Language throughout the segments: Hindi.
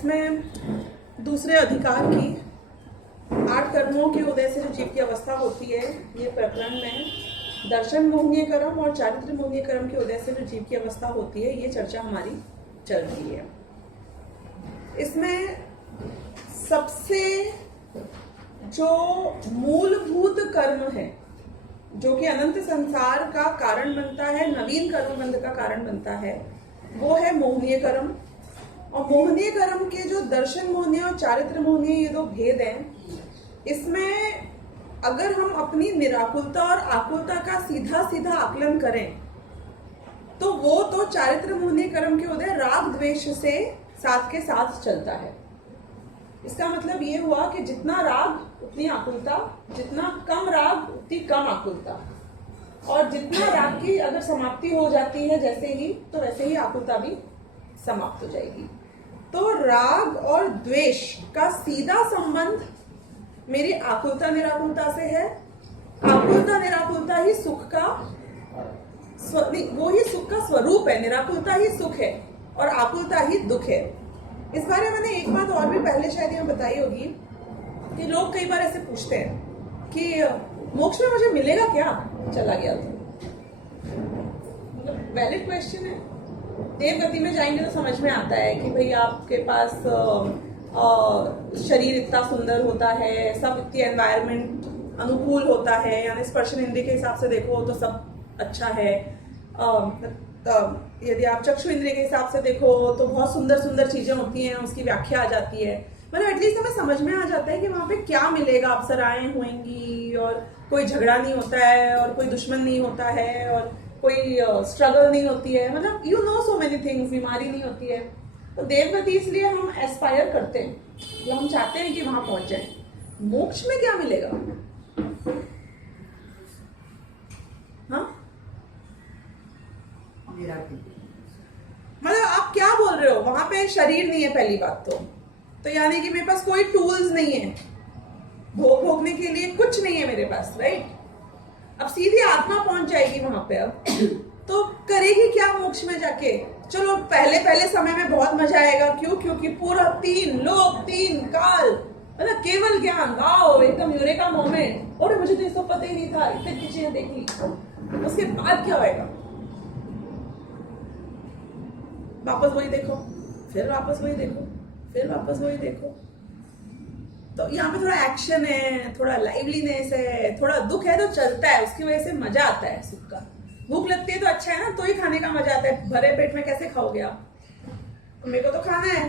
इसमें दूसरे अधिकार की 8 कर्मों के उदय से जो जीव की अवस्था होती है, ये प्रकरण में दर्शन मोहनीय कर्म और चारित्र मोहनीय कर्म के उदय से जो जीव की अवस्था होती है, ये चर्चा हमारी चल रही है। इसमें सबसे जो मूलभूत कर्म है, जो कि अनंत संसार का कारण बनता है, नवीन कर्म बंध का कारण बनता है, वो है मोहनीय कर्म। और मोहनीय कर्म के जो दर्शन मोहनीय और चारित्र मोहनीय, ये दो भेद हैं। इसमें अगर हम अपनी निराकुलता और आकुलता का सीधा सीधा आकलन करें तो वो तो चारित्र मोहनीय कर्म के उदय राग द्वेष से साथ के साथ चलता है। इसका मतलब ये हुआ कि जितना राग उतनी आकुलता, जितना कम राग उतनी कम आकुलता, और जितना राग की अगर समाप्ति हो जाती है जैसे ही, तो वैसे ही आकुलता भी समाप्त हो जाएगी। तो राग और द्वेष का सीधा संबंध मेरी आकुलता निराकुलता से है। आकुलता निराकुलता ही सुख का वो ही सुख का स्वरूप है। निराकुलता ही सुख है और आकुलता ही दुख है। इस बारे में मैंने एक बात और भी पहले शायद यहाँ बताई होगी कि लोग कई बार ऐसे पूछते हैं कि मोक्ष में मुझे मिलेगा क्या, चला गया तो। वैलिड क्वेश्चन है। देवगति में जाएंगे तो समझ में आता है कि भाई आपके पास शरीर इतना सुंदर होता है, सब इतनी एनवायरनमेंट अनुकूल होता है, यानी स्पर्शन इंद्रिय के हिसाब से देखो तो सब अच्छा है। यदि आप चक्षु इंद्रिय के हिसाब से देखो तो बहुत सुंदर सुंदर चीजें होती हैं, उसकी व्याख्या आ जाती है। मतलब एटलीस्ट हमें समझ में आ जाता है कि वहां पे क्या मिलेगा। अप्सराएं होंगी और कोई झगड़ा नहीं होता है और कोई दुश्मन नहीं होता है और कोई स्ट्रगल नहीं होती है। मतलब you know so many things, बीमारी नहीं होती है। तो देवगति इसलिए हम एस्पायर करते हैं, या हम चाहते हैं कि वहां पहुंच जाए। मोक्ष में क्या मिलेगा? हाँ, मतलब आप क्या बोल रहे हो? वहां पे शरीर नहीं है पहली बात तो यानी कि मेरे पास कोई टूल्स नहीं है, भोग भोगने के लिए कुछ नहीं है मेरे पास, राइट? अब सीधी आत्मा पहुंच जाएगी वहां पे। अब तो करेगी क्या मोक्ष में जाके? चलो पहले समय में बहुत मजा आएगा। क्यों? क्योंकि पूरा 3 लोक 3 काल, मतलब केवल ज्ञान, वाओ, एकदम यूरेका मोमेंट। और मुझे तो ये सब पता ही नहीं था, इतनी चीजें देख ली। उसके बाद क्या होएगा? वापस वही देखो, फिर वापस वही देखो, फिर वापस वही देखो। तो यहाँ पे थोड़ा एक्शन है, थोड़ा लाइवलीनेस है, थोड़ा दुख है तो चलता है, उसकी वजह से मजा आता है सुख का। भूख लगती है तो अच्छा है ना, तो ही खाने का मजा आता है। भरे पेट में कैसे खाओगे आप? मेरे को तो खाना है।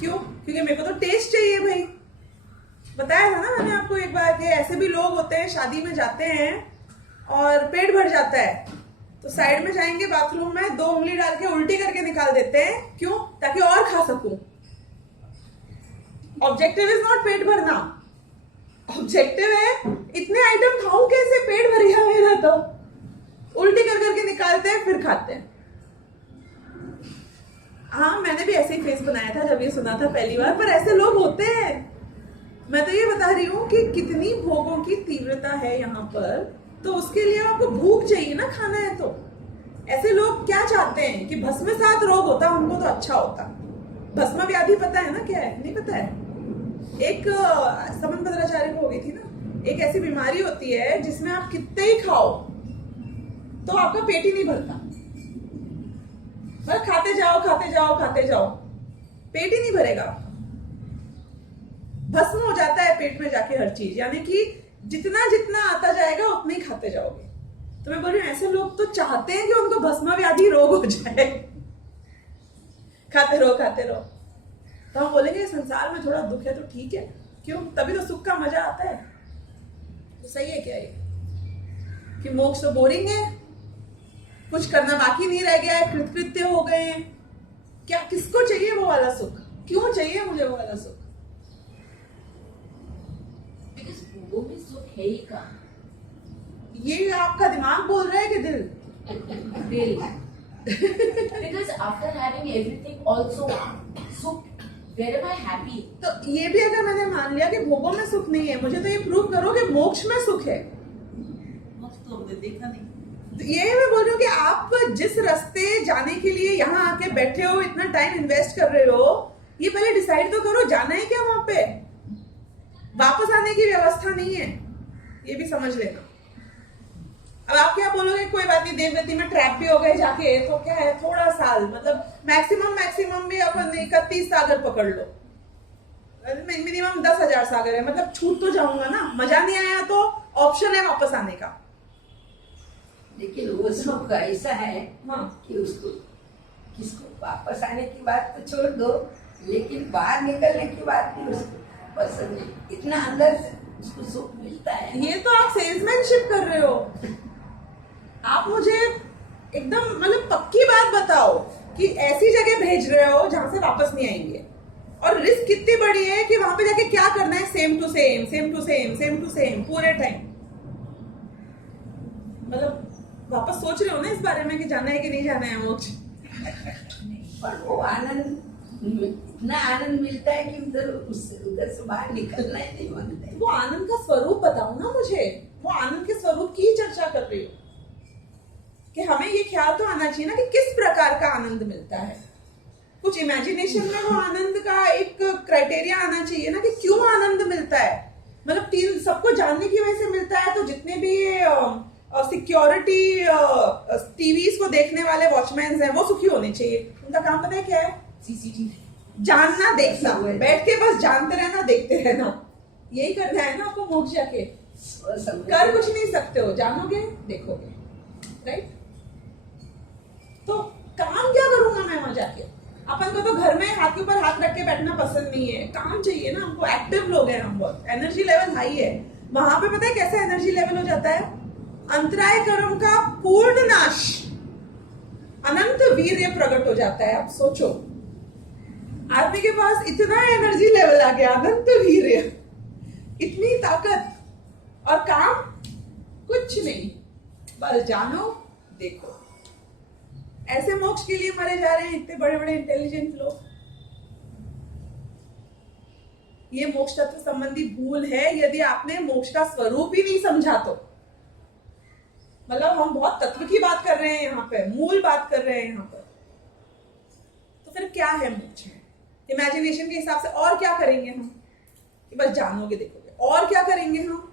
क्यों? क्योंकि मेरे को तो टेस्ट चाहिए भाई। बताया था ना मैंने आपको एक बार कि ऐसे भी लोग होते हैं, शादी में जाते हैं और पेट भर जाता है तो साइड में जाएंगे बाथरूम में, 2 उंगली डाल के उल्टी करके निकाल देते हैं। क्यों? ताकि और खा सकूं। ऑब्जेक्टिव इज नॉट पेट भरना, ऑब्जेक्टिव है इतने आइटम खाऊं कैसे, पेट भर गया मेरा। तो उल्टी कर करके निकालते हैं, फिर खाते हैं। हाँ, मैंने भी ऐसे ही फेस बनाया था जब ये सुना था पहली बार, पर ऐसे लोग होते हैं। मैं तो ये बता रही हूँ कि कितनी भोगों की तीव्रता है यहाँ पर, तो उसके लिए आपको भूख चाहिए ना, खाना है तो। ऐसे लोग क्या चाहते हैं कि भस्मसात रोग होता, उनको तो अच्छा होता। भस्म व्याधि पता है ना क्या है? नहीं पता है? एक समन भद्राचार्य को हो गई थी ना, एक ऐसी बीमारी होती है जिसमें आप कितने ही खाओ तो आपका पेट ही नहीं भरता। मतलब खाते जाओ खाते जाओ खाते जाओ, पेट ही नहीं भरेगा। भस्म हो जाता है पेट में जाके हर चीज, यानी कि जितना जितना आता जाएगा उतना ही खाते जाओगे। तो मैं बोल रही हूँ ऐसे लोग तो चाहते हैं कि उनको भस्म व्याधि रोग हो जाए। खाते रहो खाते रहो। तो हम बोलेंगे संसार में थोड़ा दुख है तो ठीक है, क्यों? तभी तो सुख का मजा आता है। तो सही है क्या ये कि मोक्ष तो बोरिंग है, कुछ करना बाकी नहीं रह गया है, कृतकृत्य हो गए हैं क्या? किसको चाहिए वो वाला सुख? क्यों चाहिए मुझे वो वाला सुख? वो भी सुख है ही का। ये आपका दिमाग बोल रहा है कि दिल? दिल। Because after having everything also सुख, where am I happy? तो ये भी अगर मैंने मान लिया कि भोगों में सुख नहीं है, मुझे तो ये प्रूव करो कि मोक्ष में सुख है। मोक्ष तो हमने देखा नहीं। तो ये मैं बोल रही हूँ कि आप जिस रास्ते जाने के लिए यहाँ आके बैठे हो, इतना टाइम इन्वेस्ट कर रहे हो, ये पहले डिसाइड तो करो, जाना है क्या वहां पे? वापस आने की व्यवस्था नहीं है, ये भी समझ लेना। अब आप क्या बोलोगे, कोई बात नहीं, देवगति में ट्रैप भी हो गए जाके, तो क्या है, थोड़ा साल, मतलब मैक्सिमम भी अपन 31 सागर पकड़ लो, मिनिमम 10,000 सागर है, मतलब छूट तो जाऊंगा ना। मजा नहीं आया तो ऑप्शन है वापस आने का। लेकिन वो सुख ऐसा है हाँ, कि उसको किसको वापस आने की बात तो छोड़ दो, लेकिन बाहर निकलने की बात भी उसको पसंद नहीं, इतना अंदर से उसको सुख मिलता है। ये तो आप सेल्समैनशिप कर रहे हो। आप मुझे एकदम मतलब पक्की बात बताओ कि ऐसी जगह भेज रहे हो जहां से वापस नहीं आएंगे, और रिस्क कितनी बड़ी है कि वहां पे जाके क्या करना है, सेम टू सेम पूरे टाइम। मतलब वापस सोच रहे हो ना इस बारे में कि जाना है कि नहीं जाना है मोक्ष? पर वो आनंद, इतना आनंद मिलता है कि उधर से बाहर निकलना ही नहीं मन है। वो आनंद का स्वरूप बताओ ना मुझे, वो आनंद के स्वरूप की चर्चा कर रही हो कि हमें ये ख्याल तो आना चाहिए ना कि किस प्रकार का आनंद मिलता है। कुछ इमेजिनेशन में वो आनंद का एक क्राइटेरिया आना चाहिए ना कि क्यों आनंद मिलता है। मतलब तीन सबको जानने की वजह से मिलता है, तो जितने भी सिक्योरिटी टीवीज को देखने वाले वॉचमैन हैं वो सुखी होने चाहिए। उनका काम पता है क्या है? CCTV। जानना, देखना, बैठ के बस जानते रहना, देखते रहना, यही करना है ना आपको मोक्ष जाके। कर कुछ नहीं सकते हो, जानोगे देखोगे, राइट? तो काम क्या करूंगा मैं वहां जाके? अपन को तो घर में हाथ के ऊपर हाथ रख के बैठना पसंद नहीं है, काम चाहिए ना हमको। एक्टिव लोग हैं हम, बहुत एनर्जी लेवल हाई है। वहां पे पता है कैसा एनर्जी लेवल हो जाता है? अंतराय कर्म का पूर्ण नाश, अनंत वीर्य प्रकट हो जाता है। आप सोचो, आदमी के पास इतना एनर्जी लेवल आ गया, अनंत वीर्य, इतनी ताकत, और काम कुछ नहीं, बस जानो देखो। ऐसे मोक्ष के लिए मरे जा रहे हैं इतने बड़े बड़े इंटेलिजेंट लोग। ये मोक्ष तत्व संबंधी भूल है यदि आपने मोक्ष का स्वरूप ही नहीं समझा तो। मतलब हम बहुत तत्व की बात कर रहे हैं यहाँ पे, मूल बात कर रहे हैं यहाँ पर, तो फिर क्या है मोक्ष में? इमेजिनेशन के हिसाब से और क्या करेंगे हम कि बस जानोगे देखोगे? और क्या करेंगे हम?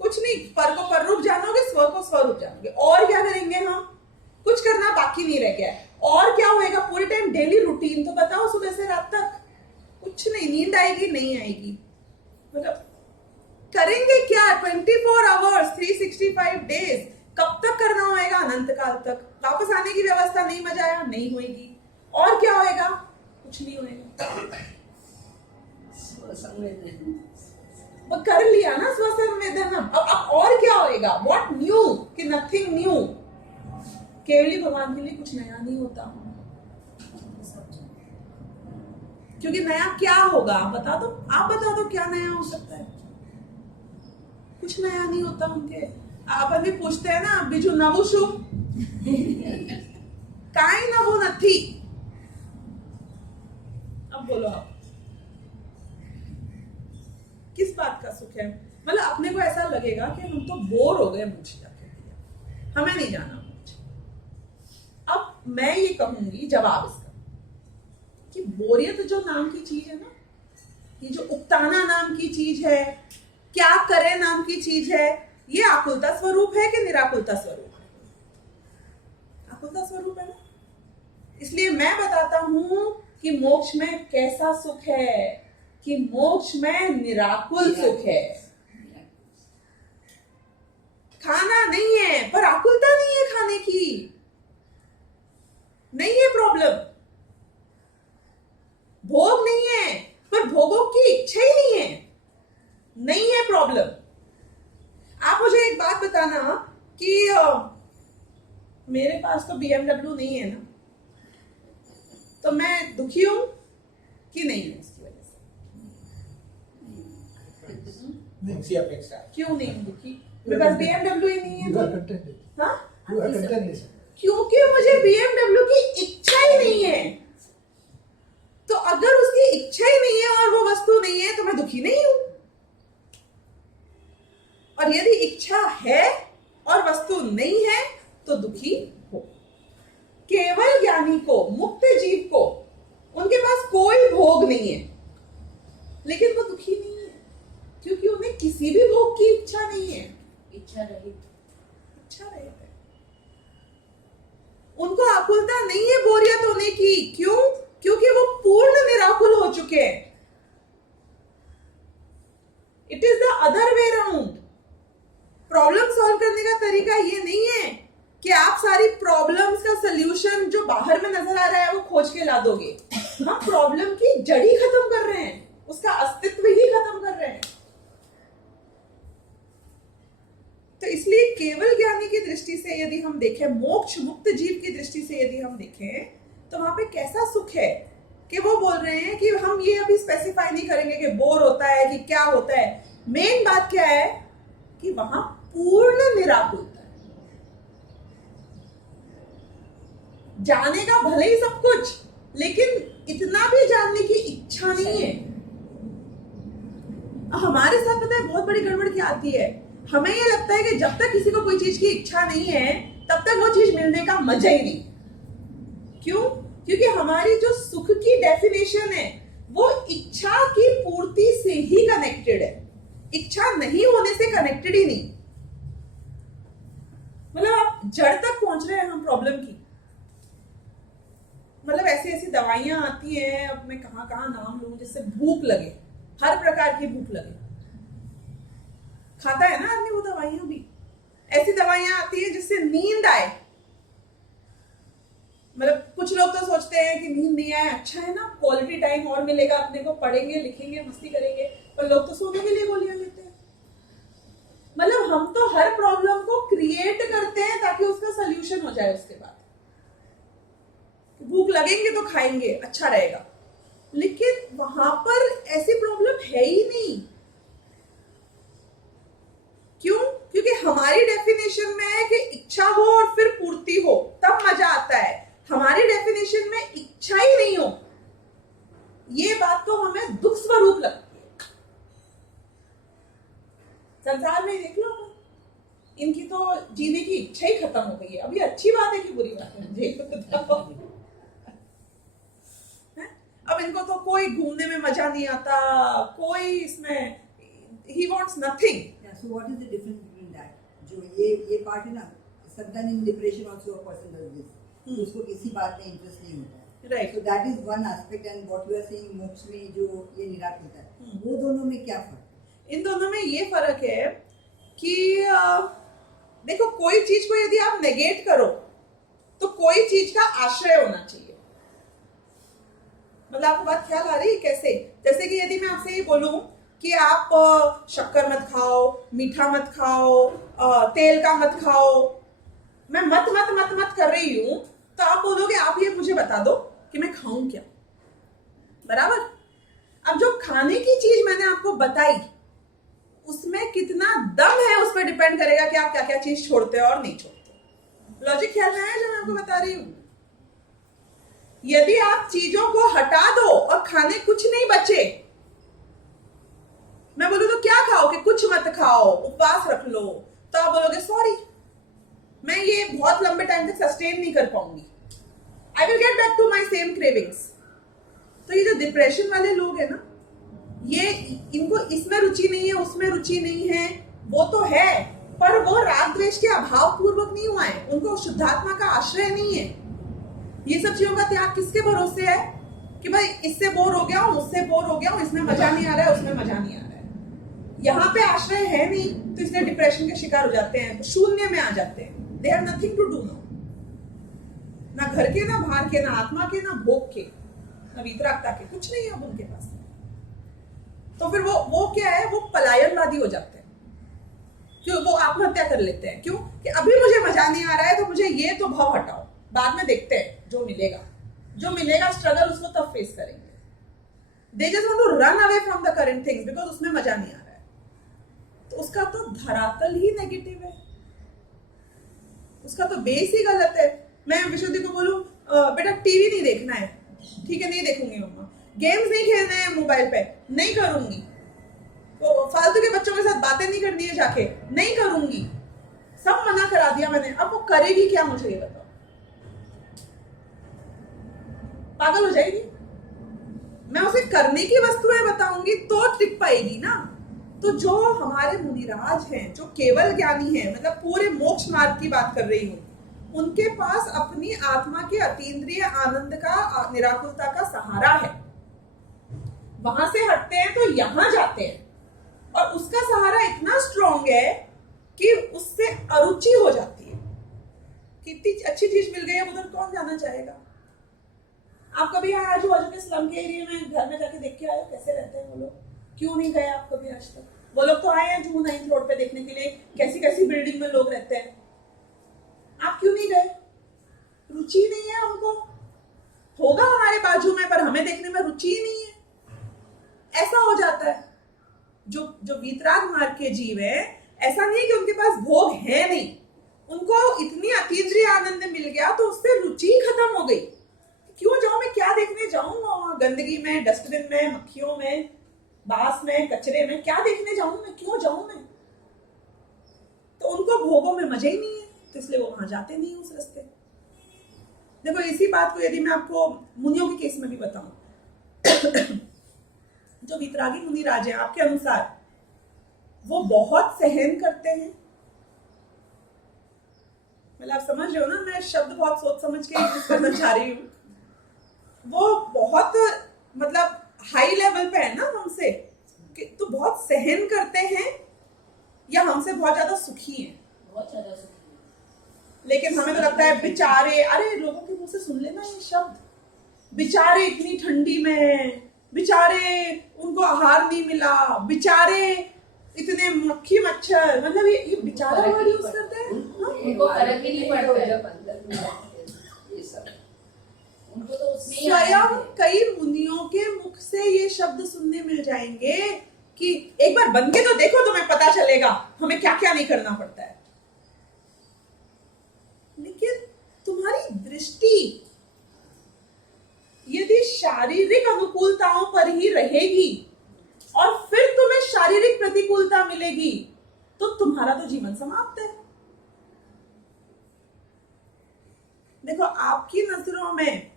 कुछ नहीं, पर को पर रूप जानोगे, स्व को स्वरूप जानोगे। और क्या करेंगे हम? कुछ करना बाकी नहीं रह गया है। और क्या होएगा? पूरे टाइम डेली रूटीन तो बताओ, सुबह से रात तक कुछ नहीं। नींद आएगी नहीं आएगी, मतलब करेंगे क्या? 24 आवर्स 365 डेज कब तक करना होएगा? अनंत काल तक। वापस आने की व्यवस्था नहीं, मजा आया नहीं होएगी। और क्या होएगा? कुछ नहीं होएगा। वो कर लिया ना स्व संवेदन। अब और क्या होएगा? What new? कि नथिंग न्यू। केवली भगवान के लिए कुछ नया नहीं होता, क्योंकि नया क्या होगा? आप बता दो क्या नया हो सकता है? कुछ नया नहीं होता उनके। अपन भी पूछते हैं ना, बीजू नवु शु काई नवु नथी। अब बोलो आप, किस बात का सुख है? मतलब अपने को ऐसा लगेगा कि हम तो बोर हो गए मोक्ष जाके, हमें नहीं जाना मोक्ष। अब मैं ये कहूंगी जवाब इसका कि बोरियत जो नाम की चीज है ना, ये जो उक्ताना नाम की चीज है, क्या करे नाम की चीज है, ये आकुलता स्वरूप है कि निराकुलता स्वरूप है? आकुलता स्वरूप है ना। इसलिए मैं बताता हूं कि मोक्ष में कैसा सुख है, कि मोक्ष में निराकुल सुख है। खाना नहीं है पर आकुलता नहीं है खाने की, नहीं है प्रॉब्लम। भोग नहीं है पर भोगों की इच्छा ही नहीं है, नहीं है प्रॉब्लम। आप मुझे एक बात बताना कि मेरे पास तो BMW नहीं है ना, तो मैं दुखी हूं कि नहीं हूं इसकी वजह से? अपेक्षा क्यों नहीं हूं दुखी? मेरे पास BMW ही नहीं है तो। हाँ? क्योंकि मुझे BMW की इच्छा ही नहीं है। तो अगर उसकी इच्छा ही नहीं है और वो वस्तु नहीं है तो मैं दुखी नहीं हूं। और यदि इच्छा है और वस्तु नहीं है तो दुखी हो। केवल ज्ञानी को, मुक्त जीव को, उनके पास कोई भोग नहीं है, लेकिन वो दुखी नहीं है क्योंकि उन्हें किसी भी भोग की इच्छा नहीं है। इच्छा रहित। इच्छा रहित है। उनको आकुलता नहीं है बोरियत होने की। क्यों? क्योंकि वो पूर्ण निराकुल हो चुके हैं। It is the other way round. Problem solve करने का तरीका ये नहीं है कि आप सारी प्रॉब्लम्स का सलूशन जो बाहर में नजर आ रहा है वो खोज के ला दोगे। हम प्रॉब्लम की जड़ ही खत्म कर रहे हैं, उसका अस्तित्व ही खत्म कर रहे हैं। तो इसलिए केवल ज्ञानी की दृष्टि से यदि हम देखें, मोक्ष मुक्त जीव की दृष्टि से यदि हम देखें, तो वहां पे कैसा सुख है कि वो बोल रहे हैं कि हम ये अभी स्पेसिफाई नहीं करेंगे कि बोर होता है कि क्या होता है। मेन बात क्या है कि वहां पूर्ण निराकुलता है। जानेगा भले ही सब कुछ, लेकिन इतना भी जानने की इच्छा नहीं है। हमारे साथ पता है बहुत बड़ी गड़बड़ क्या आती है, हमें ये लगता है कि जब तक किसी को कोई चीज की इच्छा नहीं है तब तक वो चीज मिलने का मजा ही नहीं। क्यों? क्योंकि हमारी जो सुख की डेफिनेशन है वो इच्छा की पूर्ति से ही कनेक्टेड है, इच्छा नहीं होने से कनेक्टेड ही नहीं। मतलब आप जड़ तक पहुंच रहे हैं हम प्रॉब्लम की। मतलब ऐसी ऐसी दवाइयां आती हैं, अब मैं कहां कहां नाम लूं, जिससे भूख लगे, हर प्रकार की भूख लगे। खाता है ना आदमी वो दवाइयां भी। ऐसी दवाइयां आती है जिससे नींद आए। मतलब कुछ लोग तो सोचते हैं कि नींद नहीं आए, अच्छा है ना, क्वालिटी टाइम और मिलेगा, अपने को पढ़ेंगे लिखेंगे मस्ती करेंगे। पर लोग तो सोने के लिए गोलियां लेते हैं। मतलब हम तो हर प्रॉब्लम को क्रिएट करते हैं ताकि उसका सोल्यूशन हो जाए। उसके बाद भूख लगेंगे तो खाएंगे, अच्छा रहेगा, लेकिन वहां पर ऐसी प्रॉब्लम है ही नहीं। क्यों? क्योंकि हमारी डेफिनेशन में है कि इच्छा हो और फिर पूर्ति हो तब मजा आता है। हमारी डेफिनेशन में इच्छा ही नहीं हो, ये बात तो हमें दुख स्वरूप लगती है। संसार में देख लो, इनकी तो जीने की इच्छा ही खत्म हो गई है। अभी अच्छी बात है कि बुरी बात है मुझे बताओ। अब इनको तो कोई घूमने में मजा नहीं आता, कोई इसमें he wants nothing. Yeah, so what is the difference between that? जो ये पार्ट है ना, sometimes in depression also a person does this. उसको किसी बात में इंटरेस्ट नहीं होता है. Right. So that is one aspect, and what you are saying मोक्ष में जो ये निराकुलता है, वो दोनों में क्या फर्क है? इन दोनों में ये फर्क है कि देखो, कोई चीज को यदि आप नेगेट करो तो कोई चीज का आश्रय होना चाहिए। मतलब आपको बात ख्याल आ रही है कैसे? जैसे कि यदि मैं आपसे ये बोलूं कि आप शक्कर मत खाओ, मीठा मत खाओ, तेल का मत खाओ, मैं मत मत मत मत कर रही हूं, तो आप बोलोगे आप ये मुझे बता दो कि मैं खाऊं क्या, बराबर? अब जो खाने की चीज मैंने आपको बताई उसमें कितना दम है उस पर डिपेंड करेगा कि आप क्या क्या चीज छोड़ते हो और नहीं छोड़ते। लॉजिक ख्याल में आया जो मैं आपको बता रही हूं? यदि आप चीजों को हटा दो और खाने कुछ नहीं बचे, मैं बोलूं तो क्या खाओ कि कुछ मत खाओ, उपवास रख लो, तो आप बोलोगे सॉरी, मैं ये बहुत लंबे टाइम तक सस्टेन नहीं कर पाऊंगी, I will get back to my same cravings. तो ये जो डिप्रेशन वाले लोग हैं ना, ये इनको इसमें रुचि नहीं है, उसमें रुचि नहीं है, वो तो है, पर वो राग द्वेष के अभाव पूर्वक नहीं हुआ है, उनको शुद्धात्मा का आश्रय नहीं है। ये सब चीजों का त्याग किसके भरोसे है कि भाई इससे बोर हो गया हूं, उससे बोर हो गया हूं, इसमें मजा नहीं आ रहा है, उसमें मजा नहीं आ रहा है। यहाँ पे आश्रय है नहीं, तो इसलिए डिप्रेशन के शिकार हो जाते हैं, शून्य में आ जाते हैं। They have nothing to do now, ना घर के, ना बाहर के, ना आत्मा के, ना भोग के, ना वितरागता के, कुछ नहीं है अब उनके पास। तो फिर वो क्या है, वो पलायनवादी हो जाते हैं। क्यों? वो आत्महत्या कर लेते हैं। क्यों? कि अभी मुझे मजा नहीं आ रहा है तो मुझे ये तो भाव हटाओ, बाद में देखते हैं जो मिलेगा स्ट्रगल उसको तब फेस करेंगे। They just want to run away from the current things because उसमें मजा नहीं आ रहा है। तो उसका तो धरातल ही नेगेटिव है, उसका तो बेस ही गलत है। मैं विशुद्धि को बोलूं बेटा टीवी नहीं देखना है, ठीक है नहीं देखूंगी मम्मा, गेम्स नहीं खेलने हैं मोबाइल पे, नहीं करूंगी, तो फालतू के बच्चों के साथ बातें नहीं करनी है जाके, नहीं करूंगी, सब मना करा दिया मैंने। अब वो करेगी क्या मुझे ये बताओ? पागल हो जाएगी। मैं उसे करने की वस्तुएं बताऊंगी तो टिक पाएगी ना। तो जो हमारे मुनिराज हैं, जो केवल ज्ञानी हैं, मतलब पूरे मोक्ष मार्ग की बात कर रही हूँ, उनके पास अपनी आत्मा के अतीन्द्रिय आनंद का, निराकुलता का सहारा है। वहां से हटते हैं तो यहां जाते हैं, और उसका सहारा इतना स्ट्रॉन्ग है कि उससे अरुचि हो जाती है। कितनी अच्छी चीज मिल गई है, उधर कौन जाना चाहेगा। आप कभी यहाँ आजू बाजू के स्लम के एरिया में घर में जाके देख के आए कैसे रहते हैं वो लोग? क्यों नहीं गए आप कभी आज तक? वो लोग तो आए हैं जून 9 रोड पे देखने के लिए कैसी कैसी बिल्डिंग में लोग रहते हैं। आप क्यों नहीं गए? रुचि नहीं है हमको। होगा हमारे बाजू में, पर हमें देखने में रुचि ही नहीं है। ऐसा हो जाता है। जो वीतराग मार्ग के जीव है, ऐसा नहीं है कि उनके पास भोग है नहीं, उनको इतनी अतीन्द्रिय आनंद मिल गया तो उससे रुचि खत्म हो गई। क्यों जाऊं मैं, क्या देखने जाऊं वहां गंदगी में, डस्टबिन में, मक्खियों में, बांस में, कचरे में, क्या देखने जाऊं मैं, क्यों जाऊं मैं? तो उनको भोगों में मजा ही नहीं है, तो इसलिए वो वहां जाते नहीं उस रास्ते। देखो इसी बात को यदि मैं आपको मुनियों के केस में भी बताऊं, जो वितरागी मुनि राज हैं, आपके अनुसार वो बहुत सहन करते हैं। मतलब आप समझ रहे हो ना, मैं शब्द बहुत सोच समझ के यूज करना चाह रही हूँ। वो बहुत मतलब हाई लेवल पे है ना हमसे, तो बहुत सहन करते हैं, या हमसे बहुत ज्यादा सुखी हैं? बहुत ज्यादा सुखी है। लेकिन हमें तो लगता है बेचारे, अरे लोगों के मुंह से सुन लेना ये शब्द, बेचारे इतनी ठंडी में, बेचारे उनको आहार नहीं मिला, बेचारे इतने मक्खी मच्छर, मतलब ये बेचारा वर्ड यूज करते हैं। उनको फर्क ही नहीं पड़ता है। ये सब उनको तो उसमें ही स्वयं कई मुनियों के मुख से ये शब्द सुनने मिल जाएंगे कि एक बार बन के तो देखो, तुम्हें पता चलेगा हमें क्या क्या नहीं करना पड़ता है। लेकिन तुम्हारी दृष्टि यदि शारीरिक अनुकूलताओं पर ही रहेगी और फिर तुम्हें शारीरिक प्रतिकूलता मिलेगी, तो तुम्हारा तो जीवन समाप्त है। देखो आपकी नजरों में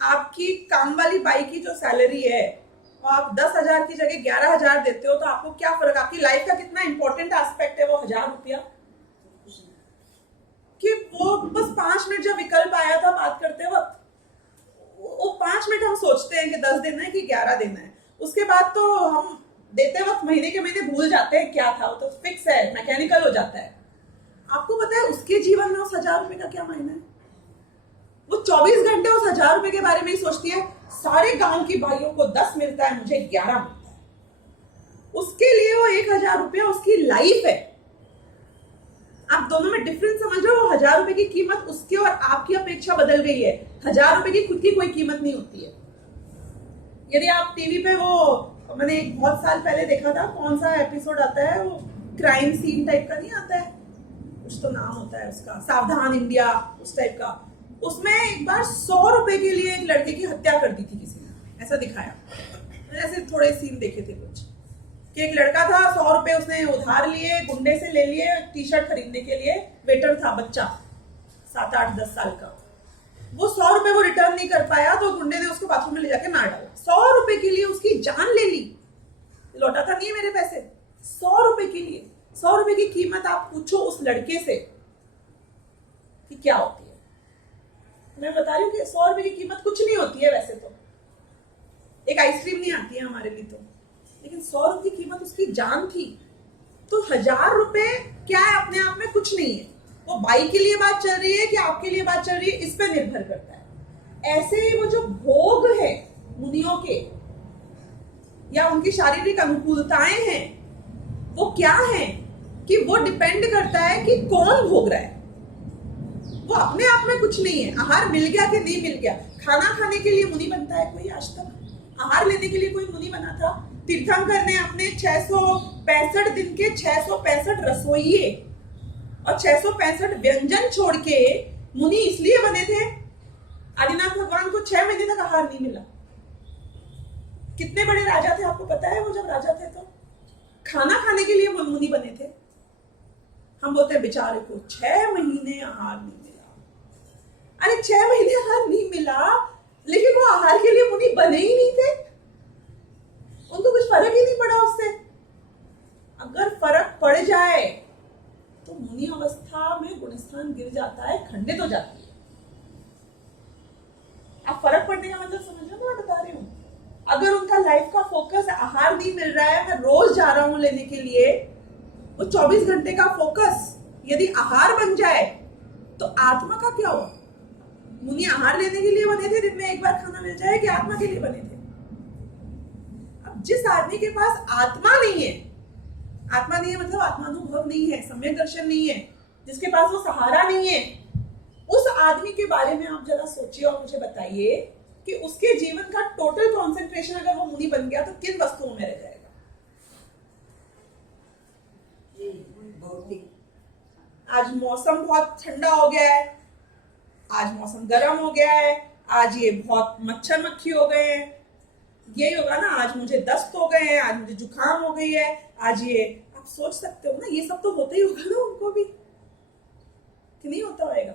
आपकी काम वाली बाई की जो सैलरी है, और आप 10,000 की जगह 11,000 देते हो, तो आपको क्या फर्क? आपकी लाइफ का कितना इंपॉर्टेंट एस्पेक्ट है वो 1,000 रुपया? कि वो बस 5 मिनट जब विकल्प आया था बात करते वक्त, वो 5 मिनट हम सोचते हैं कि 10 देना है कि 11 देना है, उसके बाद तो हम देते वक्त महीने के महीने भूल जाते हैं क्या था, वो तो फिक्स है, मैकेनिकल हो जाता है। आपको पता है उसके जीवन में उस 1,000 रुपए का क्या मायना है? वो 24 घंटे उस 1,000 रुपए के बारे में ही सोचती है, सारे गांव की भाइयों को 10 मिलता है, मुझे 11 मिलता है। उसके लिए वो 1,000 रुपया उसकी लाइफ है। आप दोनों में डिफरेंस समझ रहे हो? वो 1,000 रुपए की कीमत उसके और आपकी अपेक्षा बदल गई है। 1,000 रुपए की खुद की कोई कीमत नहीं होती है। यदि आप टीवी पे, वो मैंने एक बहुत साल पहले देखा था, कौन सा एपिसोड आता है वो, क्राइम सीन टाइप का नहीं आता है, कुछ तो नाम होता है उसका, सावधान इंडिया उस टाइप का, उसमें एक बार 100 रुपए के लिए एक लड़के की हत्या कर दी थी किसी ने, ऐसा दिखाया। ऐसे थोड़े सीन देखे थे कुछ, कि एक लड़का था, 100 रुपए उसने उधार लिए, गुंडे से ले लिए टी शर्ट खरीदने के लिए, वेटर था बच्चा 7, 8, 10 साल का, वो 100 रुपए वो रिटर्न नहीं कर पाया, तो गुंडे ने उसको बाथरूम में ले जाके मार डाला। 100 रुपए के लिए उसकी जान ले ली, लौटाता नहीं है मेरे पैसे। 100 रुपए के लिए, 100 रुपए की कीमत आप पूछो उस लड़के से कि क्या होती है। मैं बता रही हूँ कि 100 रुपए की कीमत कुछ नहीं होती है वैसे तो, एक आइसक्रीम नहीं आती है हमारे लिए तो, लेकिन 100 रुपए की कीमत उसकी जान थी। तो 1,000 रुपए क्या है अपने आप में? कुछ नहीं है। वो बाई के लिए बात चल रही है कि आपके लिए बात चल रही है, इस पे निर्भर करता है। ऐसे ही वो जो भोग है मुनियों के, या उनकी शारीरिक अनुकूलताएं हैं, वो क्या है कि वो डिपेंड करता है कि कौन भोग रहा है। वो अपने आप में कुछ नहीं है। आहार मिल गया कि नहीं मिल गया, खाना खाने के लिए मुनि बनता है कोई आज तक? आहार लेने के लिए कोई मुनि बना था? तीर्थंकर ने अपने 665 दिन के 665 रसोइये और 665 व्यंजन छोड़ के मुनि इसलिए बने थे, आदिनाथ भगवान को 6 महीने तक आहार नहीं मिला। कितने बड़े राजा थे आपको पता है? वो जब राजा थे तो खाना खाने के लिए वो मुनि बने थे। हम बोलते हैं बेचारे को 6 महीने आहार नहीं मिला। अरे 6 महीने आहार नहीं मिला, लेकिन वो आहार के लिए मुनि बने ही नहीं थे। फर्क ही नहीं पड़ा उससे। अगर फर्क पड़ जाए तो मुनि अवस्था में गुणस्थान गिर जाता है, खंडित हो जाती है। आप फर्क पड़ने का मतलब समझ रहे हो मैं बता रही हूँ। अगर उनका लाइफ का फोकस आहार नहीं मिल रहा है, मैं रोज जा रहा हूं लेने के लिए, वो 24 घंटे का फोकस यदि आहार बन जाए तो आत्मा का क्या हुआ? मुनि आहार लेने के लिए बने थे, दिन में एक बार खाना मिल जाए, कि आत्मा के लिए बने थे? अब जिस आदमी के पास आत्मा नहीं है, आत्मा नहीं है मतलब आत्मानुभव नहीं है, सम्यक दर्शन नहीं है, जिसके पास वो सहारा नहीं है, उस आदमी के बारे में आप जरा सोचिए और मुझे बताइए कि उसके जीवन का टोटल कंसंट्रेशन अगर वो मुनि बन गया तो किन वस्तुओं में रह जाएगा? भौतिक। आज मौसम बहुत ठंडा हो गया है, आज मौसम गर्म हो गया है, आज ये बहुत मच्छर मक्खी हो गए हैं, यही होगा ना, आज मुझे दस्त हो गए हैं, आज मुझे जुकाम हो गई है, आज ये, आप सोच सकते हो ना, ये सब तो होता ही होगा ना उनको भी, कि नहीं होता होगा?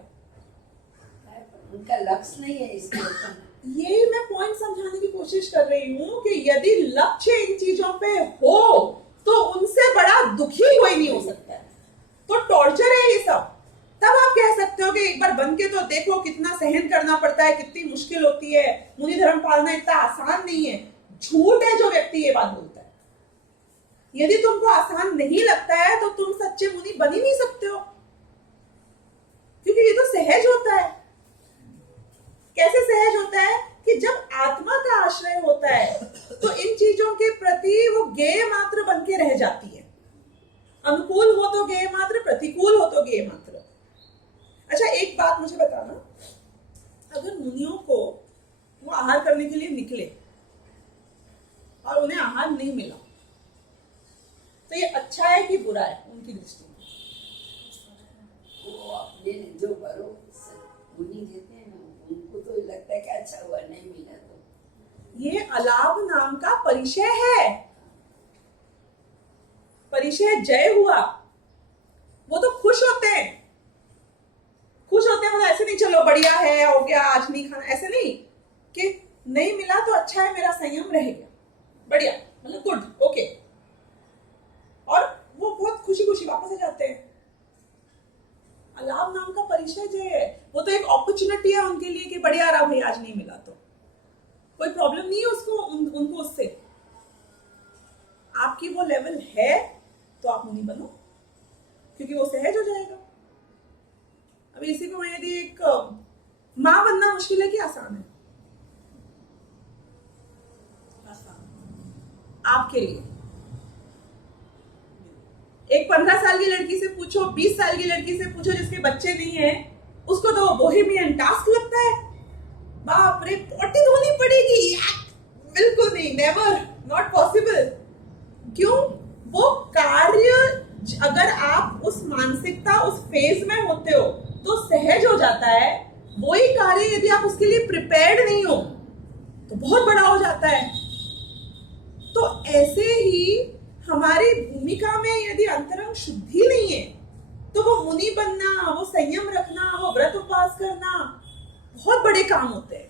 उनका लक्ष्य नहीं है इसके ऊपर। यही मैं पॉइंट समझाने की कोशिश कर रही हूँ कि यदि लक्ष्य इन चीजों पे हो तो उनसे बड़ा दुखी कोई नहीं हो सकता है। तो टॉर्चर है ये सब। तब आप कह सकते हो कि एक बार बन के तो देखो कितना सहन करना पड़ता है, कितनी मुश्किल होती है, मुनि धर्म पालना इतना आसान नहीं है। झूठ है जो व्यक्ति ये बात बोलता है। यदि तुमको आसान नहीं लगता है तो तुम सच्चे मुनि बन ही नहीं सकते हो, क्योंकि ये तो सहज होता है। कैसे सहज होता है? कि जब आत्मा का आश्रय होता है तो इन चीजों के प्रति वो गेय मात्र बन के रह जाती है। अनुकूल हो तो गेय मात्र, प्रतिकूल हो तो गेय मात्र। अच्छा, एक बात मुझे बताना, अगर मुनियों को वो आहार करने के लिए निकले और उन्हें आहार नहीं मिला तो ये अच्छा है कि बुरा है उनकी दृष्टि में? वो अपने जो बड़ों मुनि देते हैं ना, उनको तो लगता है कि अच्छा हुआ नहीं मिला तो। ये अलाभ नाम का परिचय है, परिचय जय हुआ। वो तो खुश होते हैं, खुश होते हैं, मतलब ऐसे नहीं चलो बढ़िया है, हो गया, आज नहीं खाना, ऐसे नहीं कि नहीं मिला तो अच्छा है, मेरा संयम रह गया, बढ़िया, मतलब गुड, ओके, और वो बहुत खुशी खुशी वापस आ जाते हैं। अलाभ नाम का परिचय जो है वो तो एक अपॉर्चुनिटी है उनके लिए कि बढ़िया रहा भाई, आज नहीं मिला तो कोई प्रॉब्लम नहीं है उसको, उनको उससे। आपकी वो लेवल है तो आप मुनि बनो, क्योंकि वो सहज हो जाएगा। अब इसी को मैं यदि एक मां बनना मुश्किल है कि आसान है? आपके लिए एक 15 साल की लड़की से पूछो, 20 साल की लड़की से पूछो जिसके बच्चे नहीं है, उसको तो बोहेमियन टास्क लगता है। बाप रे, पोटी धोनी पड़ेगी, बिल्कुल नहीं, नेवर, नॉट पॉसिबल। क्यों? वो कार्य, अगर आप उस मानसिकता, उस फेज में होते हो तो सहज हो जाता है। वही कार्य यदि आप उसके लिए प्रिपेयर्ड नहीं हो तो बहुत बड़ा हो जाता है। तो ऐसे ही हमारी भूमिका में यदि अंतरंग शुद्धि नहीं है तो वो मुनि बनना, वो संयम रखना, वो व्रत उपवास करना बहुत बड़े काम होते हैं।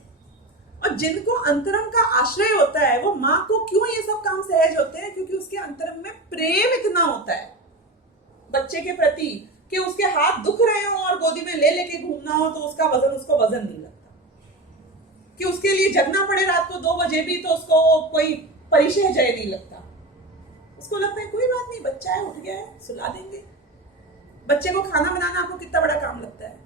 और जिनको अंतरंग का आश्रय होता है, वो माँ को क्यों ये सब काम सहज होते हैं? क्योंकि उसके अंतरंग में प्रेम इतना होता है बच्चे के प्रति कि उसके हाथ दुख रहे हो और गोदी में ले लेके घूमना हो तो उसका वजन, उसको वजन नहीं लगता। कि उसके लिए जगना पड़े रात को 2 बजे भी तो उसको कोई परिचय जय नहीं लगता। उसको लगता है कोई बात नहीं, बच्चा है, उठ गया है, सुला देंगे। बच्चे को खाना बनाना आपको कितना बड़ा काम लगता है?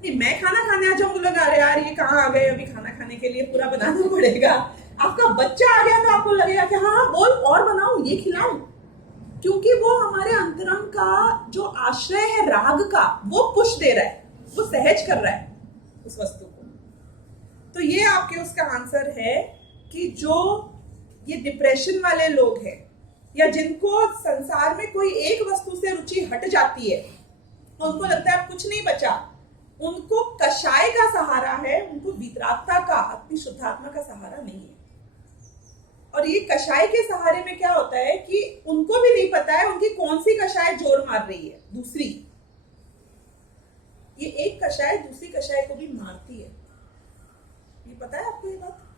नहीं, मैं खाना खाने आ जाऊं, लगा अरे यार ये कहाँ आ गए, अभी खाना खाने के लिए पूरा बनाना पड़ेगा। आपका बच्चा आ गया तो आपको लगेगा कि हाँ बोल और बनाऊं, ये खिलाऊं, क्योंकि वो हमारे अंतरंग का जो आश्रय है राग का, वो पुश दे रहा है, वो सहज कर रहा है उस वस्तु को। तो ये आपके उसका आंसर है कि जो ये डिप्रेशन वाले लोग हैं या जिनको संसार में कोई एक वस्तु से रुचि हट जाती है, उनको लगता है अब कुछ नहीं बचा, उनको कषाय का सहारा है, उनको वितरागता का, अपनी शुद्धात्मा का सहारा नहीं है। और ये कषाय के सहारे में क्या होता है कि उनको भी नहीं पता है उनकी कौन सी कषाय जोर मार रही है, दूसरी। ये एक कषाय दूसरी कषाय को भी मारती है। ये पता है आपको ये बात?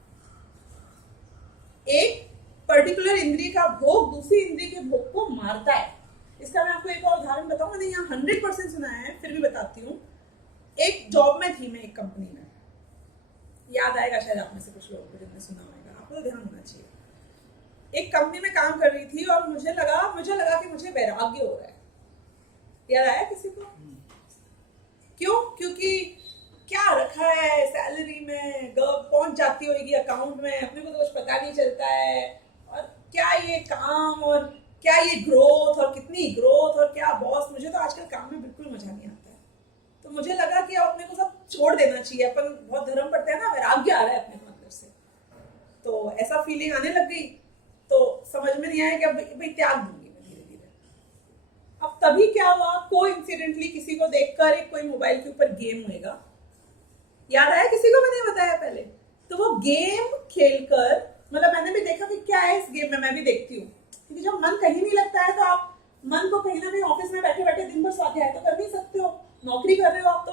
एक पर्टिकुलर इंद्रिय का भोग दूसरी इंद्रिय के भोग को मारता है। इसका मैं आपको एक और उदाहरण बताऊं, मैंने यहाँ 100% सुना है, फिर भी बताती हूँ। एक जॉब में थी मैं एक कंपनी में, याद आएगा शायद आप में से कुछ लोगों को जिनने सुना होगा, आपको तो ध्यान होना चाहिए। एक कंपनी में काम कर रही थी और मुझे लगा कि मुझे वैराग्य हो रहा है। याद आया किसी को? क्यों? क्योंकि क्या रखा है सैलरी में, पहुंच जाती होगी अकाउंट में, अपने को तो कुछ पता नहीं चलता है, और क्या ये काम और क्या ये ग्रोथ और कितनी ग्रोथ और क्या बॉस। मुझे तो आजकल काम में बिल्कुल मजा नहीं आता है, तो मुझे लगा कि अब अपने को सब छोड़ देना चाहिए। अपन बहुत धर्म पढ़ते हैं ना, वैराग्य आ रहा है अपने को अंदर से, तो ऐसा फीलिंग आने लग गई। तो समझ में नहीं आया कि अब भाई त्याग दूंगी मैं धीरे धीरे। अब तभी क्या हुआ, कोइंसिडेंटली किसी को देखकर एक कोई मोबाइल के ऊपर गेम होएगा, याद आया किसी को? मैंने बताया पहले। तो वो गेम खेलकर, मतलब मैंने भी देखा कि क्या है इस गेम में, मैं भी देखती हूँ, क्योंकि जब मन कहीं नहीं लगता है तो आप मन को कहीं ना कहीं ऑफिस में बैठे बैठे दिन भर स्वाध्याय तो कर नहीं सकते हो, नौकरी कर रहे हो आप तो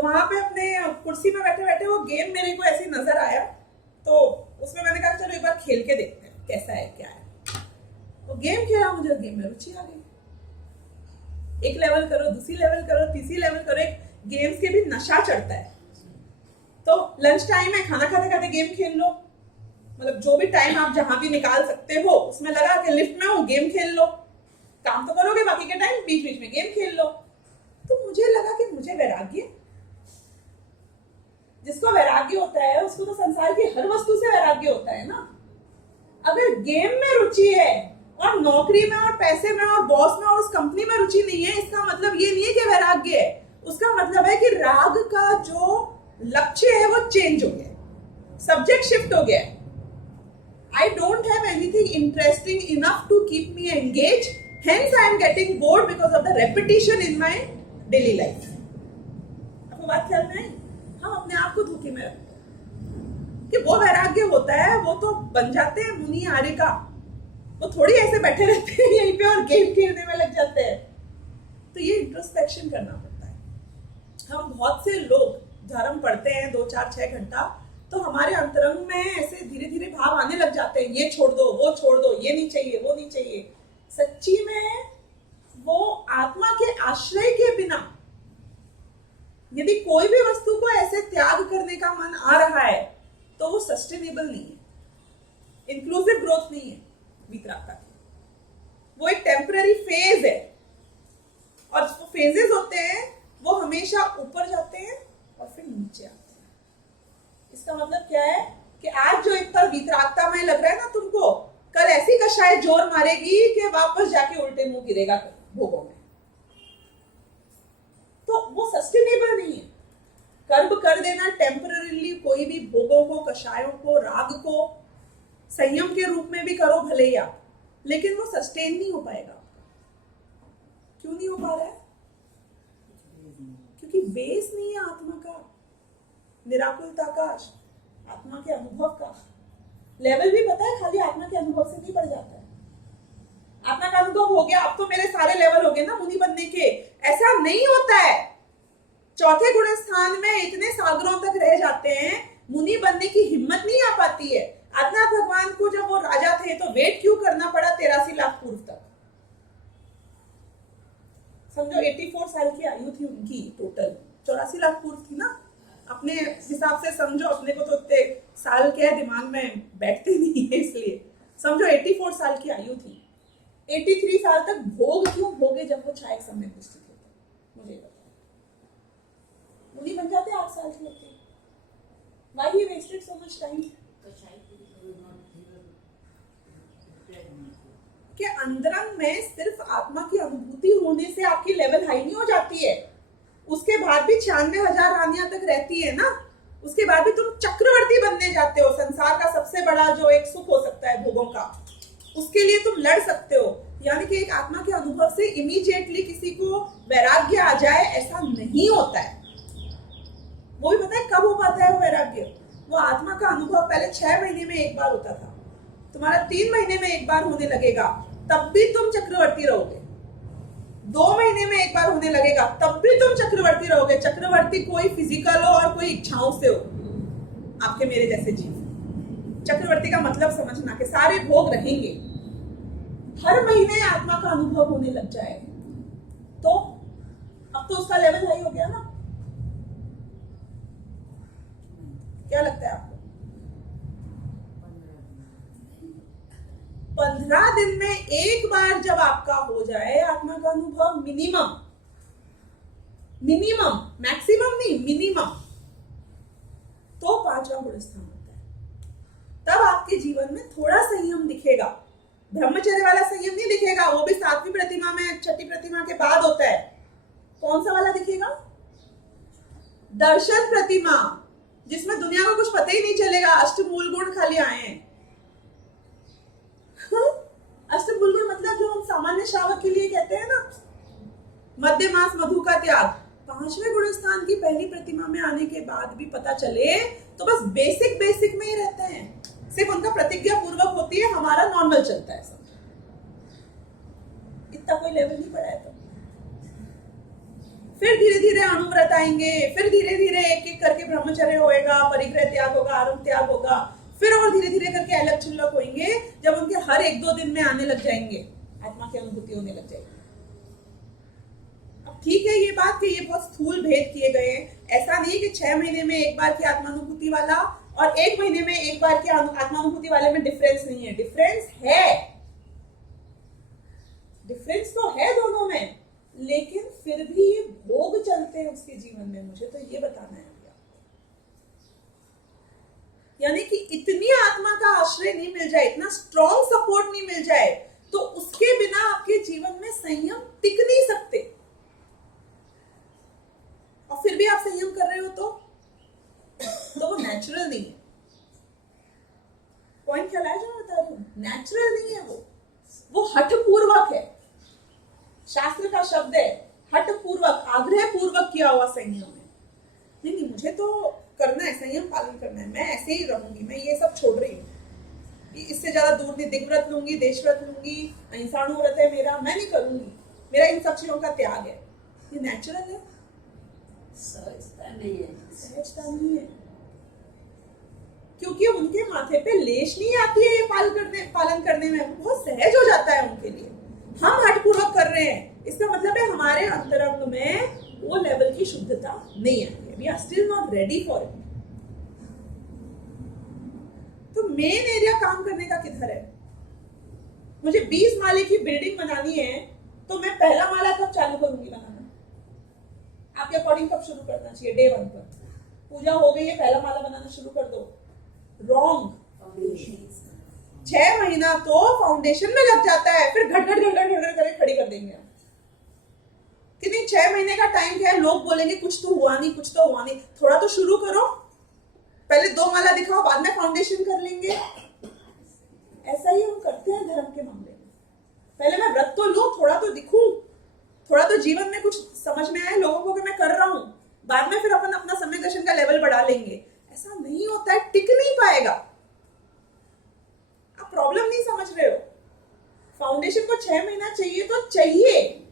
वहां पे अपने कुर्सी में बैठे बैठे वो गेम मेरे को ऐसे नजर आया, तो उसमें मैंने कहा चलो एक बार खेल के देखते हैं कैसा है क्या है। वो गेम खेला, मुझे गेम में रुचि आ गई। एक लेवल करो, दूसरी लेवल करो, तीसरी लेवल करो, एक गेम्स के भी नशा चढ़ता है। तो लंच टाइम में खाना खाते खाते गेम खेल लो, मतलब जो भी टाइम आप जहां भी निकाल सकते हो उसमें लगा के लिफ्ट में हो गेम खेल लो, काम तो करोगे, बाकी के टाइम बीच बीच में गेम खेल लो। तो मुझे लगा कि मुझे वैराग्य, जिसको वैराग्य होता है उसको तो संसार की हर वस्तु से वैराग्य होता है ना। अगर गेम में रुचि है और नौकरी में और पैसे में और बॉस में और उस कंपनी में रुचि नहीं है, इसका मतलब ये नहीं है कि वैराग्य है। उसका मतलब है कि राग का जो लक्ष्य है वो चेंज हो गया, सब्जेक्ट शिफ्ट हो गया। I don't have anything interesting enough to keep me engaged, hence I am getting bored because of the repetition in my daily life. आपको बात ख्याल में आई? हम अपने आप को धोखे में रखते हैं कि वो वैराग्य होता है, वो तो बन जाते हैं मुनि आर्यिका, वो थोड़ी ऐसे बैठे रहते हैं यहीं पे और गेम खेलने में लग जाते हैं। तो ये इंट्रोस्पेक्शन करना पड़ता है। हम बहुत से लोग धर्म पढ़ते हैं 2, 4, 6 घंटा, तो हमारे अंतरंग में ऐसे धीरे धीरे भाव आने लग जाते हैं, ये छोड़ दो, वो छोड़ दो, ये नहीं चाहिए, वो नहीं चाहिए। सच्ची में वो आत्मा के आश्रय के बिना यदि कोई भी वस्तु को ऐसे त्याग करने का मन आ रहा है तो वो सस्टेनेबल नहीं है, इंक्लूसिव ग्रोथ नहीं है वितरागता की। वो एक टेम्पररी फेज है, और जो फेजेस होते हैं वो हमेशा ऊपर जाते हैं और फिर नीचे आते हैं। इसका मतलब क्या है कि आज जो इतना वितरागता में लग रहा है ना तुमको, कल ऐसी कषाय जोर मारेगी कि वापस जाके उल्टे मुंह गिरेगा भोगों में। तो वो सस्टेनेबल नहीं है। कर्म कर देना टेम्पररीली, कोई भी भोगों को, कषायों को, राग को संयम के रूप में भी करो भले ही आप, लेकिन वो सस्टेन नहीं हो पाएगा आपका। क्यों नहीं हो पा रहा है? क्योंकि बेस नहीं है आत्मा का, निराकुलता का, आत्मा के अनुभव का। लेवल भी पता है खाली आत्मा के अनुभव से नहीं बढ़ जाता है। आत्मा का अनुभव हो गया, अब तो मेरे सारे लेवल हो गए ना मुनि बनने के, ऐसा नहीं होता है। चौथे गुण स्थान में इतने सागरों तक रह जाते हैं, मुनि बनने की हिम्मत नहीं आ पाती है। आदिनाथ भगवान को जब वो राजा थे तो वेट क्यों करना पड़ा 83 लाख पूर्व तक? समझो 84 साल की आयु थी उनकी, टोटल 84 लाख पूर्व थी ना। अपने हिसाब से समझो, अपने को तो इतने साल के दिमाग में बैठते नहीं है, इसलिए समझो 84 साल की आयु थी। 83 साल तक भोग क्यों भोगे जब वो छायक समय में स्थित होते? मुझे बताओ, मुनि बन जाते 8 साल के होते। Why he wasted so much time? कि अंदरंग में सिर्फ आत्मा की अनुभूति होने से आपकी लेवल हाई नहीं हो जाती है। उसके बाद भी 96,000 रानियां तक रहती है ना, उसके बाद भी तुम चक्रवर्ती बनने जाते हो। संसार का सबसे बड़ा जो एक सुख हो सकता है भोगों का, उसके लिए तुम लड़ सकते हो। यानी कि एक आत्मा के अनुभव से इमीडिएटली किसी को वैराग्य आ जाए, ऐसा नहीं होता है। वो भी पता है कब हो पाता है वो वैराग्य? वो आत्मा का अनुभव पहले 6 महीने में एक बार होता था, तुम्हारा 3 महीने में एक बार होने लगेगा, तब भी तुम चक्रवर्ती रहोगे। 2 महीने में एक बार होने लगेगा, तब भी तुम चक्रवर्ती रहोगे। चक्रवर्ती कोई फिजिकल हो और कोई इच्छाओं से हो, आपके मेरे जैसे जीव। चक्रवर्ती का मतलब समझना कि सारे भोग रहेंगे, हर महीने आत्मा का अनुभव होने लग जाए तो अब तो उसका लेवल हाई हो गया ना। क्या लगता है आपको? 15 दिन में एक बार जब आपका हो जाए आत्मा का अनुभव, मिनिमम, मैक्सिमम नहीं, मिनिमम, तो 5वां गुण स्थान होता है। तब आपके जीवन में थोड़ा संयम दिखेगा। ब्रह्मचर्य वाला संयम नहीं दिखेगा, वो भी 7वीं प्रतिमा में, 6ठी प्रतिमा के बाद होता है। कौन सा वाला दिखेगा? दर्शन प्रतिमा, जिसमें दुनिया को कुछ पता ही नहीं चलेगा, अष्टमूल गुण खाली आए हैं। अष्टमूल गुण मतलब जो हम सामान्य श्रावक के लिए कहते हैं ना, मध्य मास, मधु का त्याग। 5वें गुण स्थान की पहली प्रतिमा में आने के बाद भी पता चले तो बस बेसिक में ही रहते हैं, सिर्फ उनका प्रतिज्ञा पूर्वक होती है, हमारा नॉर्मल चलता है सब। इतना कोई लेवल नहीं बढ़ा है तो फिर धीरे धीरे अनुव्रत आएंगे, फिर धीरे धीरे एक एक करके ब्रह्मचर्य होएगा, परिग्रह त्याग होगा, आरंभ त्याग होगा, फिर और धीरे धीरे करके अलग छुल्लक होंगे, जब उनके हर 1-2 दिन में आने लग जाएंगे, आत्मा की अनुभूति होने लग जाएगी। अब ठीक है ये बात कि ये बहुत स्थूल भेद किए गए हैं, ऐसा नहीं कि 6 महीने में एक बार की आत्मानुभूति वाला और 1 महीने में एक बार की आत्मानुभूति वाले में डिफरेंस नहीं है। डिफरेंस है, डिफरेंस तो है दोनों में, लेकिन फिर भी ये भोग चलते हैं उसके जीवन में, मुझे तो ये बताना है आपको। यानी कि इतनी आत्मा का आश्रय नहीं मिल जाए, इतना स्ट्रॉन्ग सपोर्ट नहीं मिल जाए, तो उसके बिना आपके जीवन में संयम टिक नहीं सकते। और फिर भी आप संयम कर रहे हो तो वो नेचुरल नहीं है। पॉइंट ख्याल आया जो मैं बता रही हूं? नेचुरल नहीं है वो हठपूर्वक है। शास्त्र का शब्द है हठपूर्वक, आग्रह पूर्वक किया हुआ संयम है। नहीं, मुझे तो करना है, संयम पालन करना है, मैं ऐसे ही रहूंगी, मैं ये सब छोड़ रही हूँ, इससे ज्यादा दूर नहीं, दिग्व्रत लूंगी, देशव्रत लूंगी, अहिंसाणुव्रत है मेरा, मैं नहीं करूंगी, मेरा इन सब चीजों का त्याग है। ये नेचुरल है? सहजता नहीं है। सहजता नहीं है, क्योंकि उनके माथे पे लेश नहीं आती है ये पालन करने में, बहुत सहज हो जाता है उनके लिए। हम हठपूर्वक कर रहे हैं, इसका मतलब है हमारे अंतरंग में वो लेवल की शुद्धता नहीं आई है। We are still not ready for it. तो मेन एरिया काम करने का किधर है? मुझे 20 माले की बिल्डिंग बनानी है, तो मैं पहला माला कब चालू करूंगी बनाना? आपके अकॉर्डिंग कब शुरू करना चाहिए? डे 1 पर पूजा हो गई है, पहला माला बनाना शुरू कर दो। रॉन्ग। 6 महीना तो फाउंडेशन में लग जाता है, फिर घट करके खड़ी कर देंगे हम। कितनी 6 महीने का टाइम क्या है? लोग बोलेंगे कुछ तो हुआ नहीं, कुछ तो हुआ नहीं। थोड़ा तो शुरू करो, पहले 2 माला दिखाओ, बाद में फाउंडेशन कर लेंगे। ऐसा ही हम करते हैं धर्म के मामले में। पहले मैं व्रत तो लूं, थोड़ा तो दिखूं, थोड़ा तो जीवन में कुछ समझ में आए लोगों को कि मैं कर रहा हूं, बाद में फिर अपन अपना समय दर्शन का लेवल बढ़ा लेंगे। ऐसा नहीं होता है, टिक नहीं पाएगा। आप प्रॉब्लम नहीं समझ रहे हो। फाउंडेशन को 6 महीना चाहिए तो चाहिए।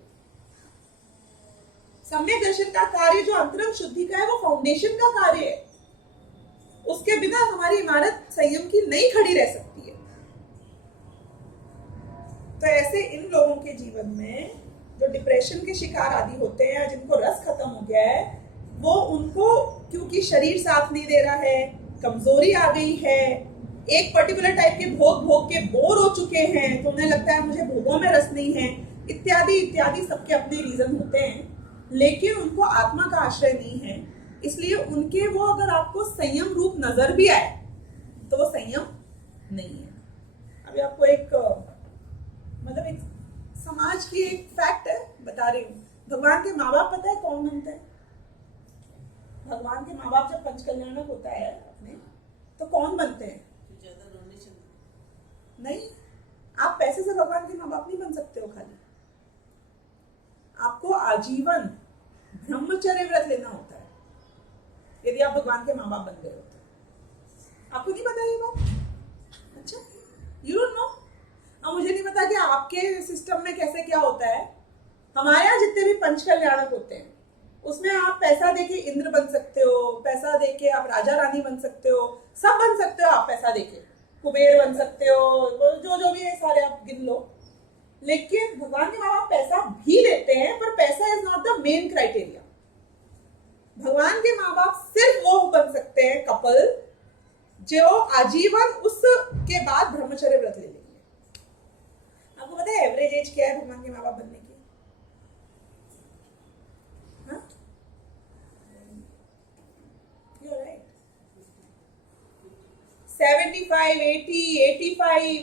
सम्यक दर्शन का कार्य जो अंतरंग शुद्धि का है, वो फाउंडेशन का कार्य है। उसके बिना हमारी इमारत संयम की नहीं खड़ी रह सकती है। तो ऐसे इन लोगों के जीवन में जो डिप्रेशन के शिकार आदि होते हैं, जिनको रस खत्म हो गया है, वो उनको क्योंकि शरीर साथ नहीं दे रहा है, कमजोरी आ गई है, एक पर्टिकुलर टाइप के भोग के बोर हो चुके हैं, तो उन्हें लगता है मुझे भोगों में रस नहीं है, इत्यादि इत्यादि सबके अपने रीजन होते हैं। लेकिन उनको आत्मा का आश्रय नहीं है, इसलिए उनके वो अगर आपको संयम रूप नजर भी आए तो वो संयम नहीं है। अभी आपको एक समाज की एक फैक्ट है बता रही हूँ। भगवान के माँ बाप पता है कौन बनते हैं? भगवान के माँ बाप जब पंचकल्याणक होता है अपने, तो कौन बनते हैं? नहीं, आप पैसे से भगवान के माँ बाप नहीं बन सकते हो। खाली आपको आजीवन ब्रह्मचर्य व्रत लेना होता है यदि आप भगवान के माँ बाप बन गए हो तो। आपको नहीं पता ये बात? अच्छा, यू डोंट नो। अब मुझे नहीं पता कि आपके सिस्टम में कैसे क्या होता है। हमारे यहाँ जितने भी पंचकल्याणक होते हैं, उसमें आप पैसा देके इंद्र बन सकते हो, पैसा देके आप राजा रानी बन सकते हो, सब बन सकते हो आप पैसा देके। कुबेर बन सकते हो, जो जो भी है सारे आप गिन लो। लेकिन भगवान के माँ बाप पैसा भी देते हैं, पर पैसा is not the main criteria. भगवान के माँ बाप सिर्फ वो बन सकते हैं कपल जो आजीवन उसके बाद ब्रह्मचर्य व्रत ले लेंगे। आपको पता है एवरेज एज क्या है भगवान के माँ बाप बनने की? हाँ? You're right. 75, 80, 85,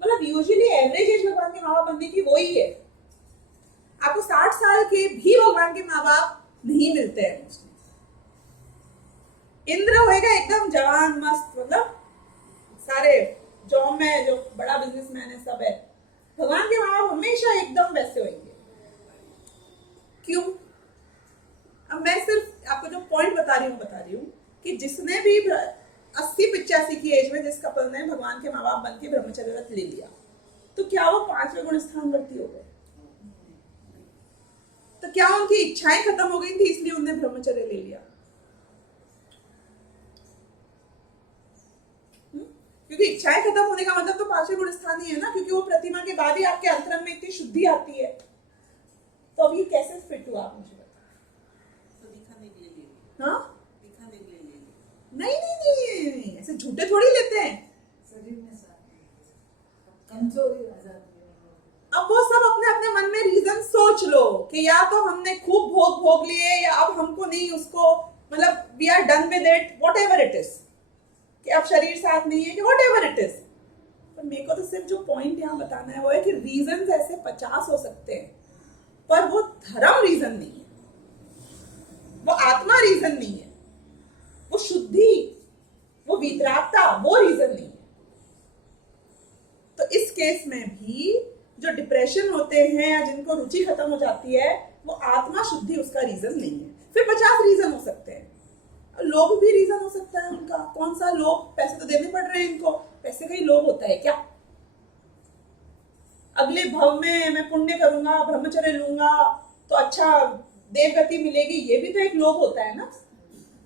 मतलब यूजुअली एवरेज एज भगवान के माँ बाप बनने की वही है। आपको 60 साल के भी भगवान के माँ बाप नहीं मिलते हैं मोस्टली। इंद्र होएगा एकदम जवान मस्त, मतलब सारे जॉब में जो बड़ा बिजनेसमैन है सब है। भगवान के माँ बाप हमेशा एकदम वैसे होंगे। क्यों? अब मैं सिर्फ आपको जो पॉइंट बता रही हूँ कि जिसने भी 80-85 की एज में जिस कपल ने भगवान के माँ बाप बन के ब्रह्मचर्य व्रत ले लिया, तो क्या वो 5वें गुण स्थान वर्ती हो गए? तो क्या उनकी इच्छाएं खत्म हो गई थी इसलिए उन्होंने ब्रह्मचर्य ले लिया? क्योंकि इच्छाएं खत्म होने का मतलब तो 5वें गुण स्थान ही है ना, क्योंकि वो प्रतिमा के बाद ही आपके अंतरंग में इतनी शुद्धि आती है। तो अब ये कैसे फिट हुआ आप मुझे बताओ? तो दिखाने के लिए ले ली। हाँ? दिखाने के लिए ले ली। नहीं, ऐसे झूठे थोड़ी लेते हैं। शरीर में कमजोरी आ जाती है। अब वो सब अपने अपने मन में रीजन सोच लो कि या तो हमने खूब भोग लिए, या अब हमको नहीं उसको, मतलब we are done with it, whatever it is, कि अब शरीर साथ नहीं है, कि व्हाटएवर इट इज। पर मेरे को तो सिर्फ जो पॉइंट यहाँ बताना है वो है कि रीजन ऐसे 50 हो सकते हैं, पर वो धर्म रीजन नहीं है, वो आत्मा रीजन नहीं है, वो शुद्धि, वो वितरागता वो रीजन नहीं है। तो इस केस में भी जो डिप्रेशन होते हैं या जिनको रुचि खत्म हो जाती है, वो आत्मा शुद्धि उसका रीजन नहीं है। फिर 50 रीजन हो सकते हैं। लोभ भी रीजन हो सकता है उनका। कौन सा लोभ? पैसे तो देने पड़ रहे हैं इनको, पैसे का ही लोभ होता है क्या? अगले भव में मैं पुण्य करूंगा, ब्रह्मचर्य लूंगा तो अच्छा देव गति मिलेगी, ये भी तो एक लोभ होता है ना,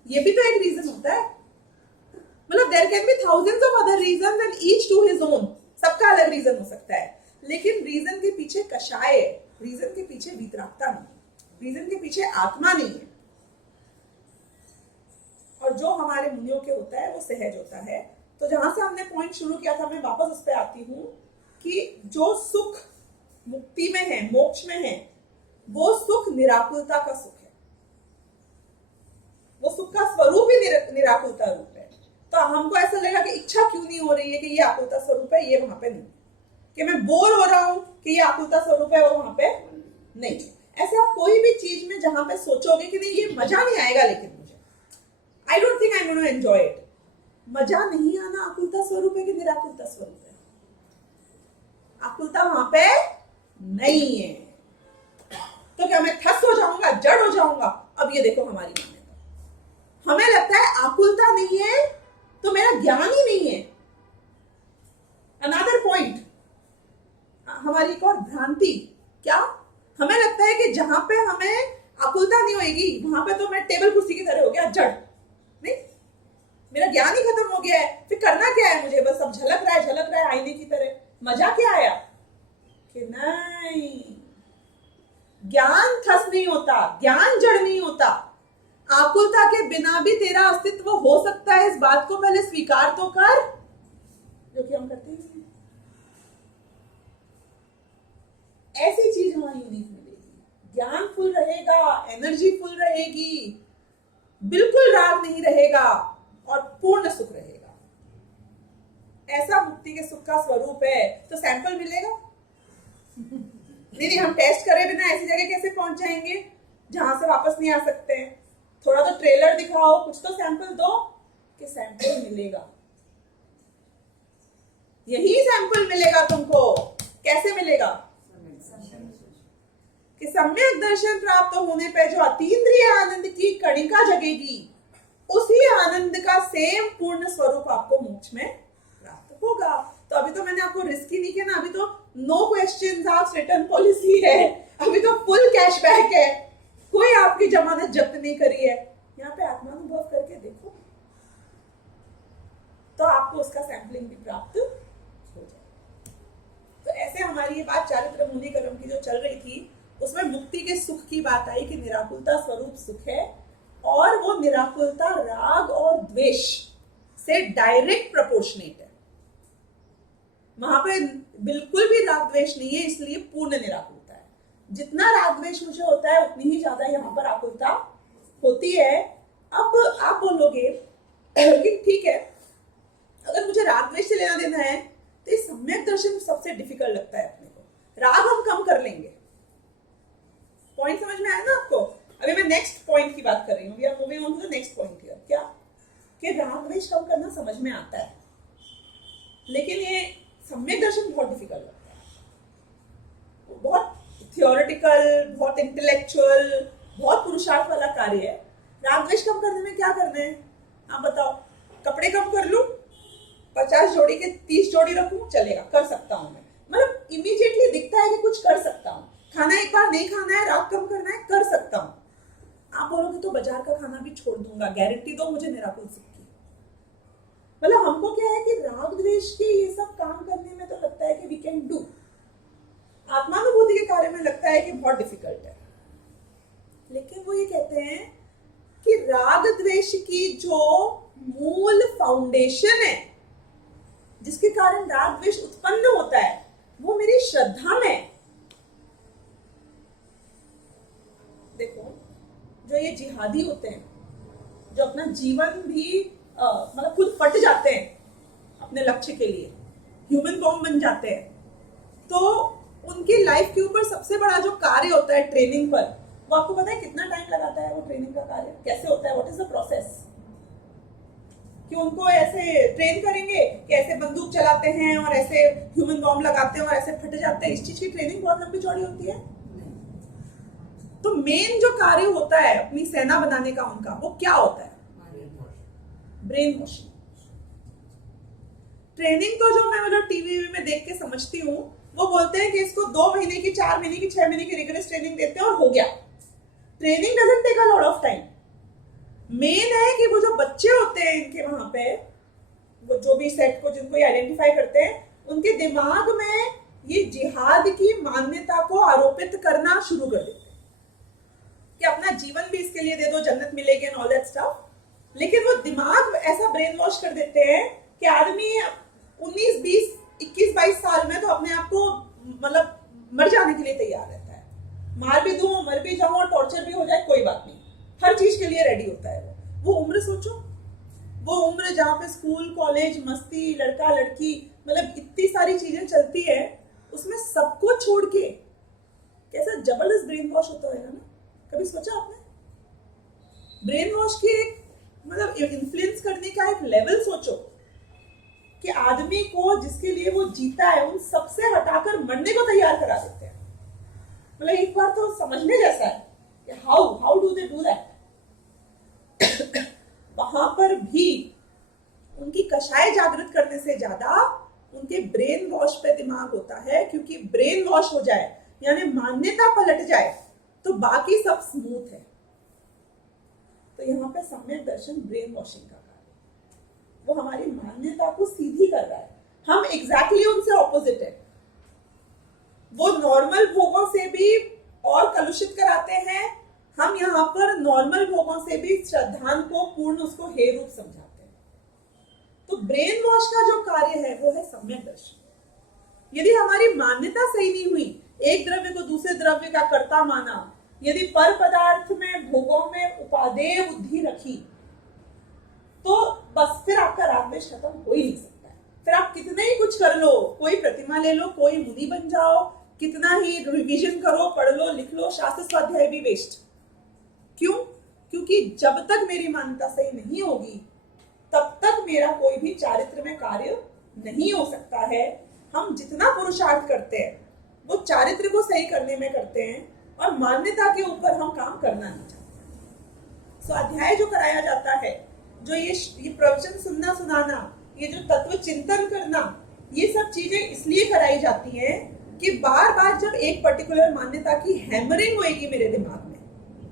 ये भी तो एक रीजन होता है। मतलब there can be thousands of other reasons and each to his own, सबका अलग रीजन हो सकता है, लेकिन रीजन के पीछे कषाय है, रीजन के पीछे वितरागता नहीं, रीजन के पीछे आत्मा नहीं है। और जो हमारे मुनियों के होता है वो सहज होता है। तो जहां से हमने पॉइंट शुरू किया था, मैं वापस उस पर आती हूँ कि जो सुख मुक्ति में है, मोक्ष में है, वो सुख निराकुलता का सुख है। वो सुख का स्वरूप ही निराकुलता रूप है। तो हमको ऐसा लगेगा कि इच्छा क्यों नहीं हो रही है कि ये आकुलता स्वरूप है, ये वहां पे नहीं, कि मैं बोर हो रहा हूं कि ये आकुलता स्वरूप है, वो वहां पे नहीं। ऐसे आप कोई भी चीज में जहां पे सोचोगे कि नहीं ये मजा नहीं आएगा, लेकिन मुझे I don't think I am gonna enjoy it, मजा नहीं आना आकुलता स्वरूप है कि निराकुलता स्वरूप है? आकुलता वहां पे नहीं है। तो क्या मैं ठस हो जाऊंगा, जड़ हो जाऊंगा? अब ये देखो हमारी मान्यता, हमें लगता है आकुलता नहीं है तो मेरा ज्ञान ही नहीं है। अनदर पॉइंट, हमारी एक और भ्रांति, क्या हमें लगता है कि जहां पे हमें आकुलता नहीं होगी वहां पे तो मैं टेबल कुर्सी की तरह हो गया, जड़ नहीं, मेरा ज्ञान ही खत्म हो गया है, फिर करना क्या है मुझे? बस अब झलक रहा है आईने की तरह, मजा क्या आया? कि नहीं, ज्ञान ठस नहीं होता, ज्ञान जड़ नहीं होता। आकुलता के बिना भी तेरा अस्तित्व हो सकता है, इस बात को पहले स्वीकार तो कर, जो कि हम करते हैं। ऐसी चीज हमारी यूनिक मिलेगी, ज्ञान फुल रहेगा, एनर्जी फुल रहेगी, बिल्कुल राग नहीं रहेगा और पूर्ण सुख रहेगा। ऐसा मुक्ति के सुख का स्वरूप है। तो सैंपल मिलेगा? नहीं, हम टेस्ट करे बिना ऐसी जगह कैसे पहुंच जाएंगे जहां से वापस नहीं आ सकते हैं? थोड़ा तो ट्रेलर दिखाओ, कुछ तो सैंपल दो कि सैंपल मिलेगा। यही सैंपल मिलेगा तुमको। कैसे मिलेगा? कि सम्यक दर्शन प्राप्त होने पे जो अतीन्द्रिय आनंद की कणिका जगेगी, उसी आनंद का सेम पूर्ण स्वरूप आपको मोक्ष में प्राप्त होगा। तो अभी तो मैंने आपको रिस्की नहीं किया ना, अभी तो no questions asked return policy है, अभी तो फुल कैशबैक है, कोई आपकी जमानत जब्त नहीं करी है। यहाँ पे आत्मानुभव करके देखो तो आपको उसका सैंपलिंग भी प्राप्त हो जाए। तो ऐसे हमारी ये बात चारित्र मुनि कर्म की जो चल रही थी, उसमें मुक्ति के सुख की बात आई कि निराकुलता स्वरूप सुख है, और वो निराकुलता राग और द्वेष से डायरेक्ट प्रोपोर्शनेट है। वहां पे बिल्कुल भी राग द्वेष नहीं है, इसलिए पूर्ण निराकुलता है। जितना राग द्वेष मुझे होता है उतनी ही ज्यादा यहाँ पर आकुलता होती है। अब आप बोलोगे कि ठीक है, अगर मुझे राग द्वेष से लेना देना है तो ये सम्यक दर्शन सबसे डिफिकल्ट लगता है अपने को। राग हम कम कर लेंगे। पॉइंट समझ में आया ना आपको? अभी मैं नेक्स्ट पॉइंट की बात कर रही हूँ। We are moving on to the next point here. क्या कि राग द्वेष कम करना समझ में आता है, लेकिन ये सम्यक दर्शन बहुत डिफिकल्ट लगता है। बहुत थियोरेटिकल, बहुत इंटेलेक्चुअल, बहुत पुरुषार्थ वाला कार्य है। राग द्वेष कम करने में क्या करना है आप बताओ? कपड़े कम कर लूं, 50 जोड़ी के 30 जोड़ी रखूं, चलेगा, कर सकता हूं मैं। मतलब इमीडिएटली दिखता है कि कुछ कर सकता हूं। खाना एक बार नहीं खाना है, राग कम करना है, कर सकता हूं। आप बोलोगे तो बाजार का खाना भी छोड़ दूंगा, गारंटी दो मुझे निराकुल सुख की। मतलब हमको क्या है कि राग द्वेष के ये सब काम करने में तो लगता है कि वी कैन डू। आत्मानुभूति के कार्य में लगता है कि बहुत डिफिकल्ट है। लेकिन वो ये कहते हैं कि राग द्वेष की जो मूल फाउंडेशन है, जिसके कारण राग द्वेष उत्पन्न होता है, वो मेरी श्रद्धा में है। देखो, जो ये जिहादी होते हैं, जो अपना जीवन भी मतलब खुद फट जाते हैं अपने लक्ष्य के लिए, ह्यूमन फॉर्म बन जाते हैं, तो उनकी लाइफ के ऊपर सबसे बड़ा जो कार्य होता है ट्रेनिंग पर, वो आपको पता है कितना टाइम लगाता है? वो ट्रेनिंग का कार्य कैसे होता है? What is the process? कि उनको ऐसे ट्रेन करेंगे कि ऐसे बंदूक चलाते हैं और ऐसे ह्यूमन बॉम्ब लगाते हैं और ऐसे फट जाते हैं? इस चीज की ट्रेनिंग बहुत लंबी चौड़ी होती है। तो मेन जो कार्य होता है अपनी सेना बनाने का उनका, वो क्या होता है? Brain washing. ट्रेनिंग तो जो मैं मतलब टीवी में देख के समझती हूँ, वो बोलते हैं कि इसको 2 महीने की, 4 महीने की, 6 महीने की रिगरस ट्रेनिंग देते हैं और हो गया। Training doesn't take a lot of time. Main है कि वो जो बच्चे होते हैं इनके वहां पे, वो जो भी सेट को जिनको ये आइडेंटिफाई करते हैं, उनके दिमाग में ये जिहाद की मान्यता को आरोपित करना शुरू कर देते हैं कि अपना जीवन भी इसके लिए दे दो, जन्नत मिलेगी एंड ऑल दैट स्टफ। लेकिन वो दिमाग ऐसा ब्रेन वॉश कर देते हैं कि आदमी 19, 20, 21, 22 साल में तो अपने आप को मतलब मर जाने के लिए तैयार रहता है। मार भी दूं, मर भी जाऊं और टॉर्चर भी हो जाए, कोई बात नहीं, हर चीज के लिए रेडी होता है। वो उम्र सोचो, वो उम्र जहाँ पे स्कूल, कॉलेज, मस्ती, लड़का लड़की, मतलब इतनी सारी चीजें चलती है, उसमें सबको छोड़ के कैसा जबरदस्त ब्रेन वॉश होता होगा ना? कभी सोचा आपने? ब्रेन वॉश की एक मतलब इन्फ्लुएंस करने का एक लेवल सोचो कि आदमी को जिसके लिए वो जीता है, उन सबसे हटाकर मरने को तैयार करा देते हैं। मतलब एक बार तो समझने जैसा है कि how do they do that. वहां पर भी उनकी कषाय जागृत करने से ज्यादा उनके ब्रेन वॉश पे दिमाग होता है, क्योंकि ब्रेन वॉश हो जाए यानी मान्यता पलट जाए तो बाकी सब स्मूथ है। तो यहाँ पे सम्यक दर्शन ब्रेन वॉशिंग का कार्य, वो हमारी मान्यता को सीधी कर रहा है। हम एग्जैक्टली उनसे ऑपोजिट है। वो नॉर्मल भोगों से भी और कलुषित कराते हैं, हम यहाँ पर नॉर्मल भोगों से भी श्रद्धान को पूर्ण उसको हे रूप समझाते हैं। तो ब्रेन वॉश का जो कार्य है वो है सम्यक दर्शन। यदि हमारी मान्यता सही नहीं हुई, एक द्रव्य को दूसरे द्रव्य का कर्ता माना, यदि पर पदार्थ में, भोगों में उपादेय बुद्धि रखी, तो बस फिर आपका राग द्वेष खत्म हो ही नहीं सकता है। फिर आप कितने ही कुछ कर लो, कोई प्रतिमा ले लो, कोई मुनि बन जाओ, कितना ही रिविजन करो, पढ़ लो, लिख लो, शास्त्र स्वाध्याय भी वेस्ट। क्यों? क्योंकि जब तक मेरी मान्यता सही नहीं होगी तब तक मेरा कोई भी चारित्र में कार्य नहीं हो सकता है। हम जितना पुरुषार्थ करते हैं वो चारित्र को सही करने में करते हैं और मान्यता के ऊपर हम काम करना नहीं चाहते। स्वाध्याय जो कराया जाता है, जो ये प्रवचन सुनना सुनाना, ये जो तत्व चिंतन करना, ये सब चीजें इसलिए कराई जाती हैं कि बार बार जब एक पर्टिकुलर मान्यता की हैमरिंग होएगी मेरे दिमाग में,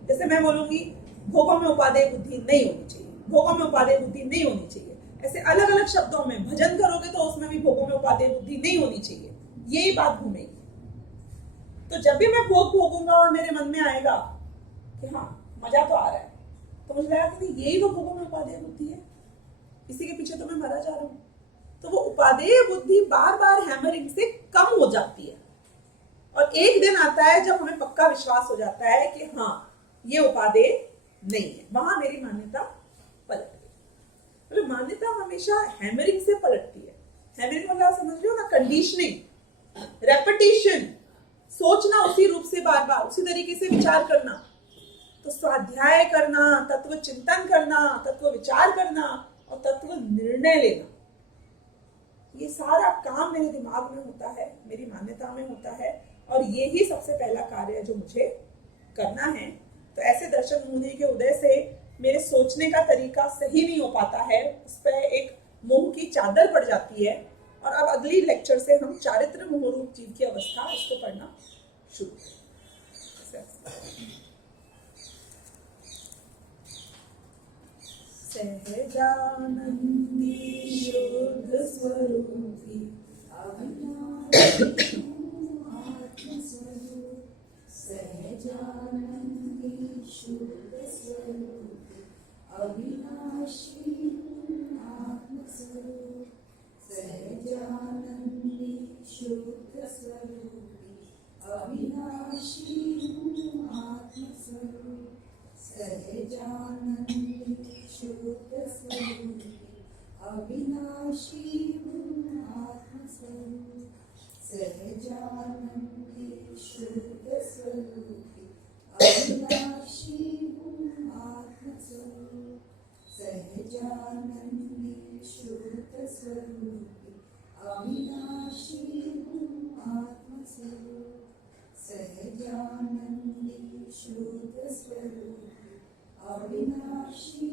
जैसे मैं बोलूंगी भोगों में उपादेय बुद्धि नहीं होनी चाहिए, भोगों में उपादेय बुद्धि नहीं होनी चाहिए, ऐसे अलग अलग शब्दों में भजन करोगे तो उसमें भी भोगों में उपादेय बुद्धि नहीं होनी चाहिए, यही बात घूमेगी। तो जब भी मैं भोग भोगूंगा और मेरे मन में आएगा कि हाँ मजा तो आ रहा है, तो मुझे लगा कि नहीं, यही तो भोगों में उपादेय बुद्धि है, इसी के पीछे तो मैं मरा जा रहा हूं। तो वो उपादेय बुद्धि बार बार हैमरिंग से कम हो जाती है, और एक दिन आता है जब हमें पक्का विश्वास हो जाता है कि हाँ ये उपादेय नहीं है, वहां मेरी मान्यता पलट गई। मतलब मान्यता हमेशा हैमरिंग से पलटती है। हैमरिंग मतलब आप समझ रहे हो ना, कंडीशनिंग, रेपिटेशन, सोचना उसी रूप से बार बार, उसी तरीके से विचार करना। तो स्वाध्याय करना, तत्व चिंतन करना, तत्व विचार करना और तत्व निर्णय लेना, ये सारा काम मेरे दिमाग में होता है, मेरी मान्यता में होता है, और ये ही सबसे पहला कार्य है जो मुझे करना है। तो ऐसे दर्शन मुनि के उदय से मेरे सोचने का तरीका सही नहीं हो पाता है, उस पर एक मोह की चादर पड़ जाती है। और अब अगली लेक्चर से हम चारित्र मोहरूप जीव की अवस्था, इसको पढ़ना शुरू करें। सहजानंदी शुद्ध स्वरूपी सहजानंदी शुद्ध स्वरूप अविनाशी आत्मस्वरूप, सहजानंदी शुद्ध स्वरूप अविनाशी आत्मस्वरूप, सहजानंदी शुद्ध स्वरूप अविनाशी आत्मस्वरूप, सहजानंदी शुद्ध स्वरूप अविनाशी आत्मस्वरूप, सहजानंदी शुद्ध स्वरूप अविनाशी आत्मस्वरूप, सहजानंदी शुद्ध स्वरूप अविनाशी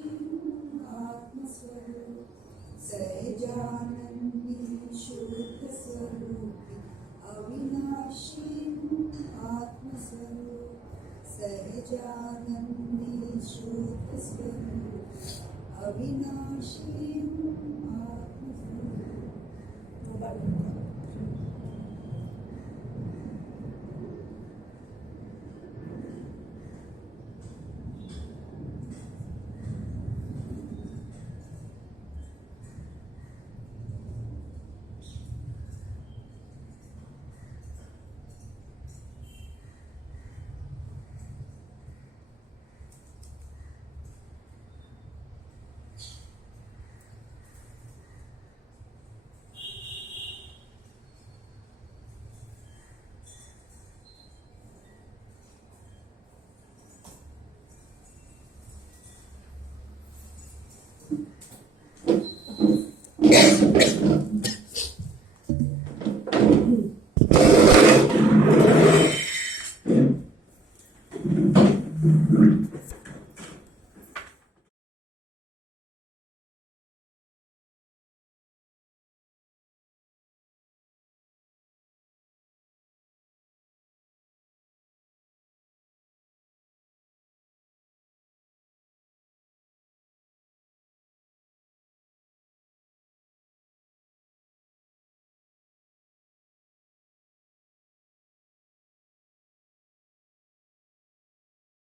आत्मस्वरूप, सहजानंदी शुद्ध स्वरूप अविनाशी आत्मस्वरूप, सहजानंदी शुद्ध स्वरूप अविनाशी आत्मस्वरूप।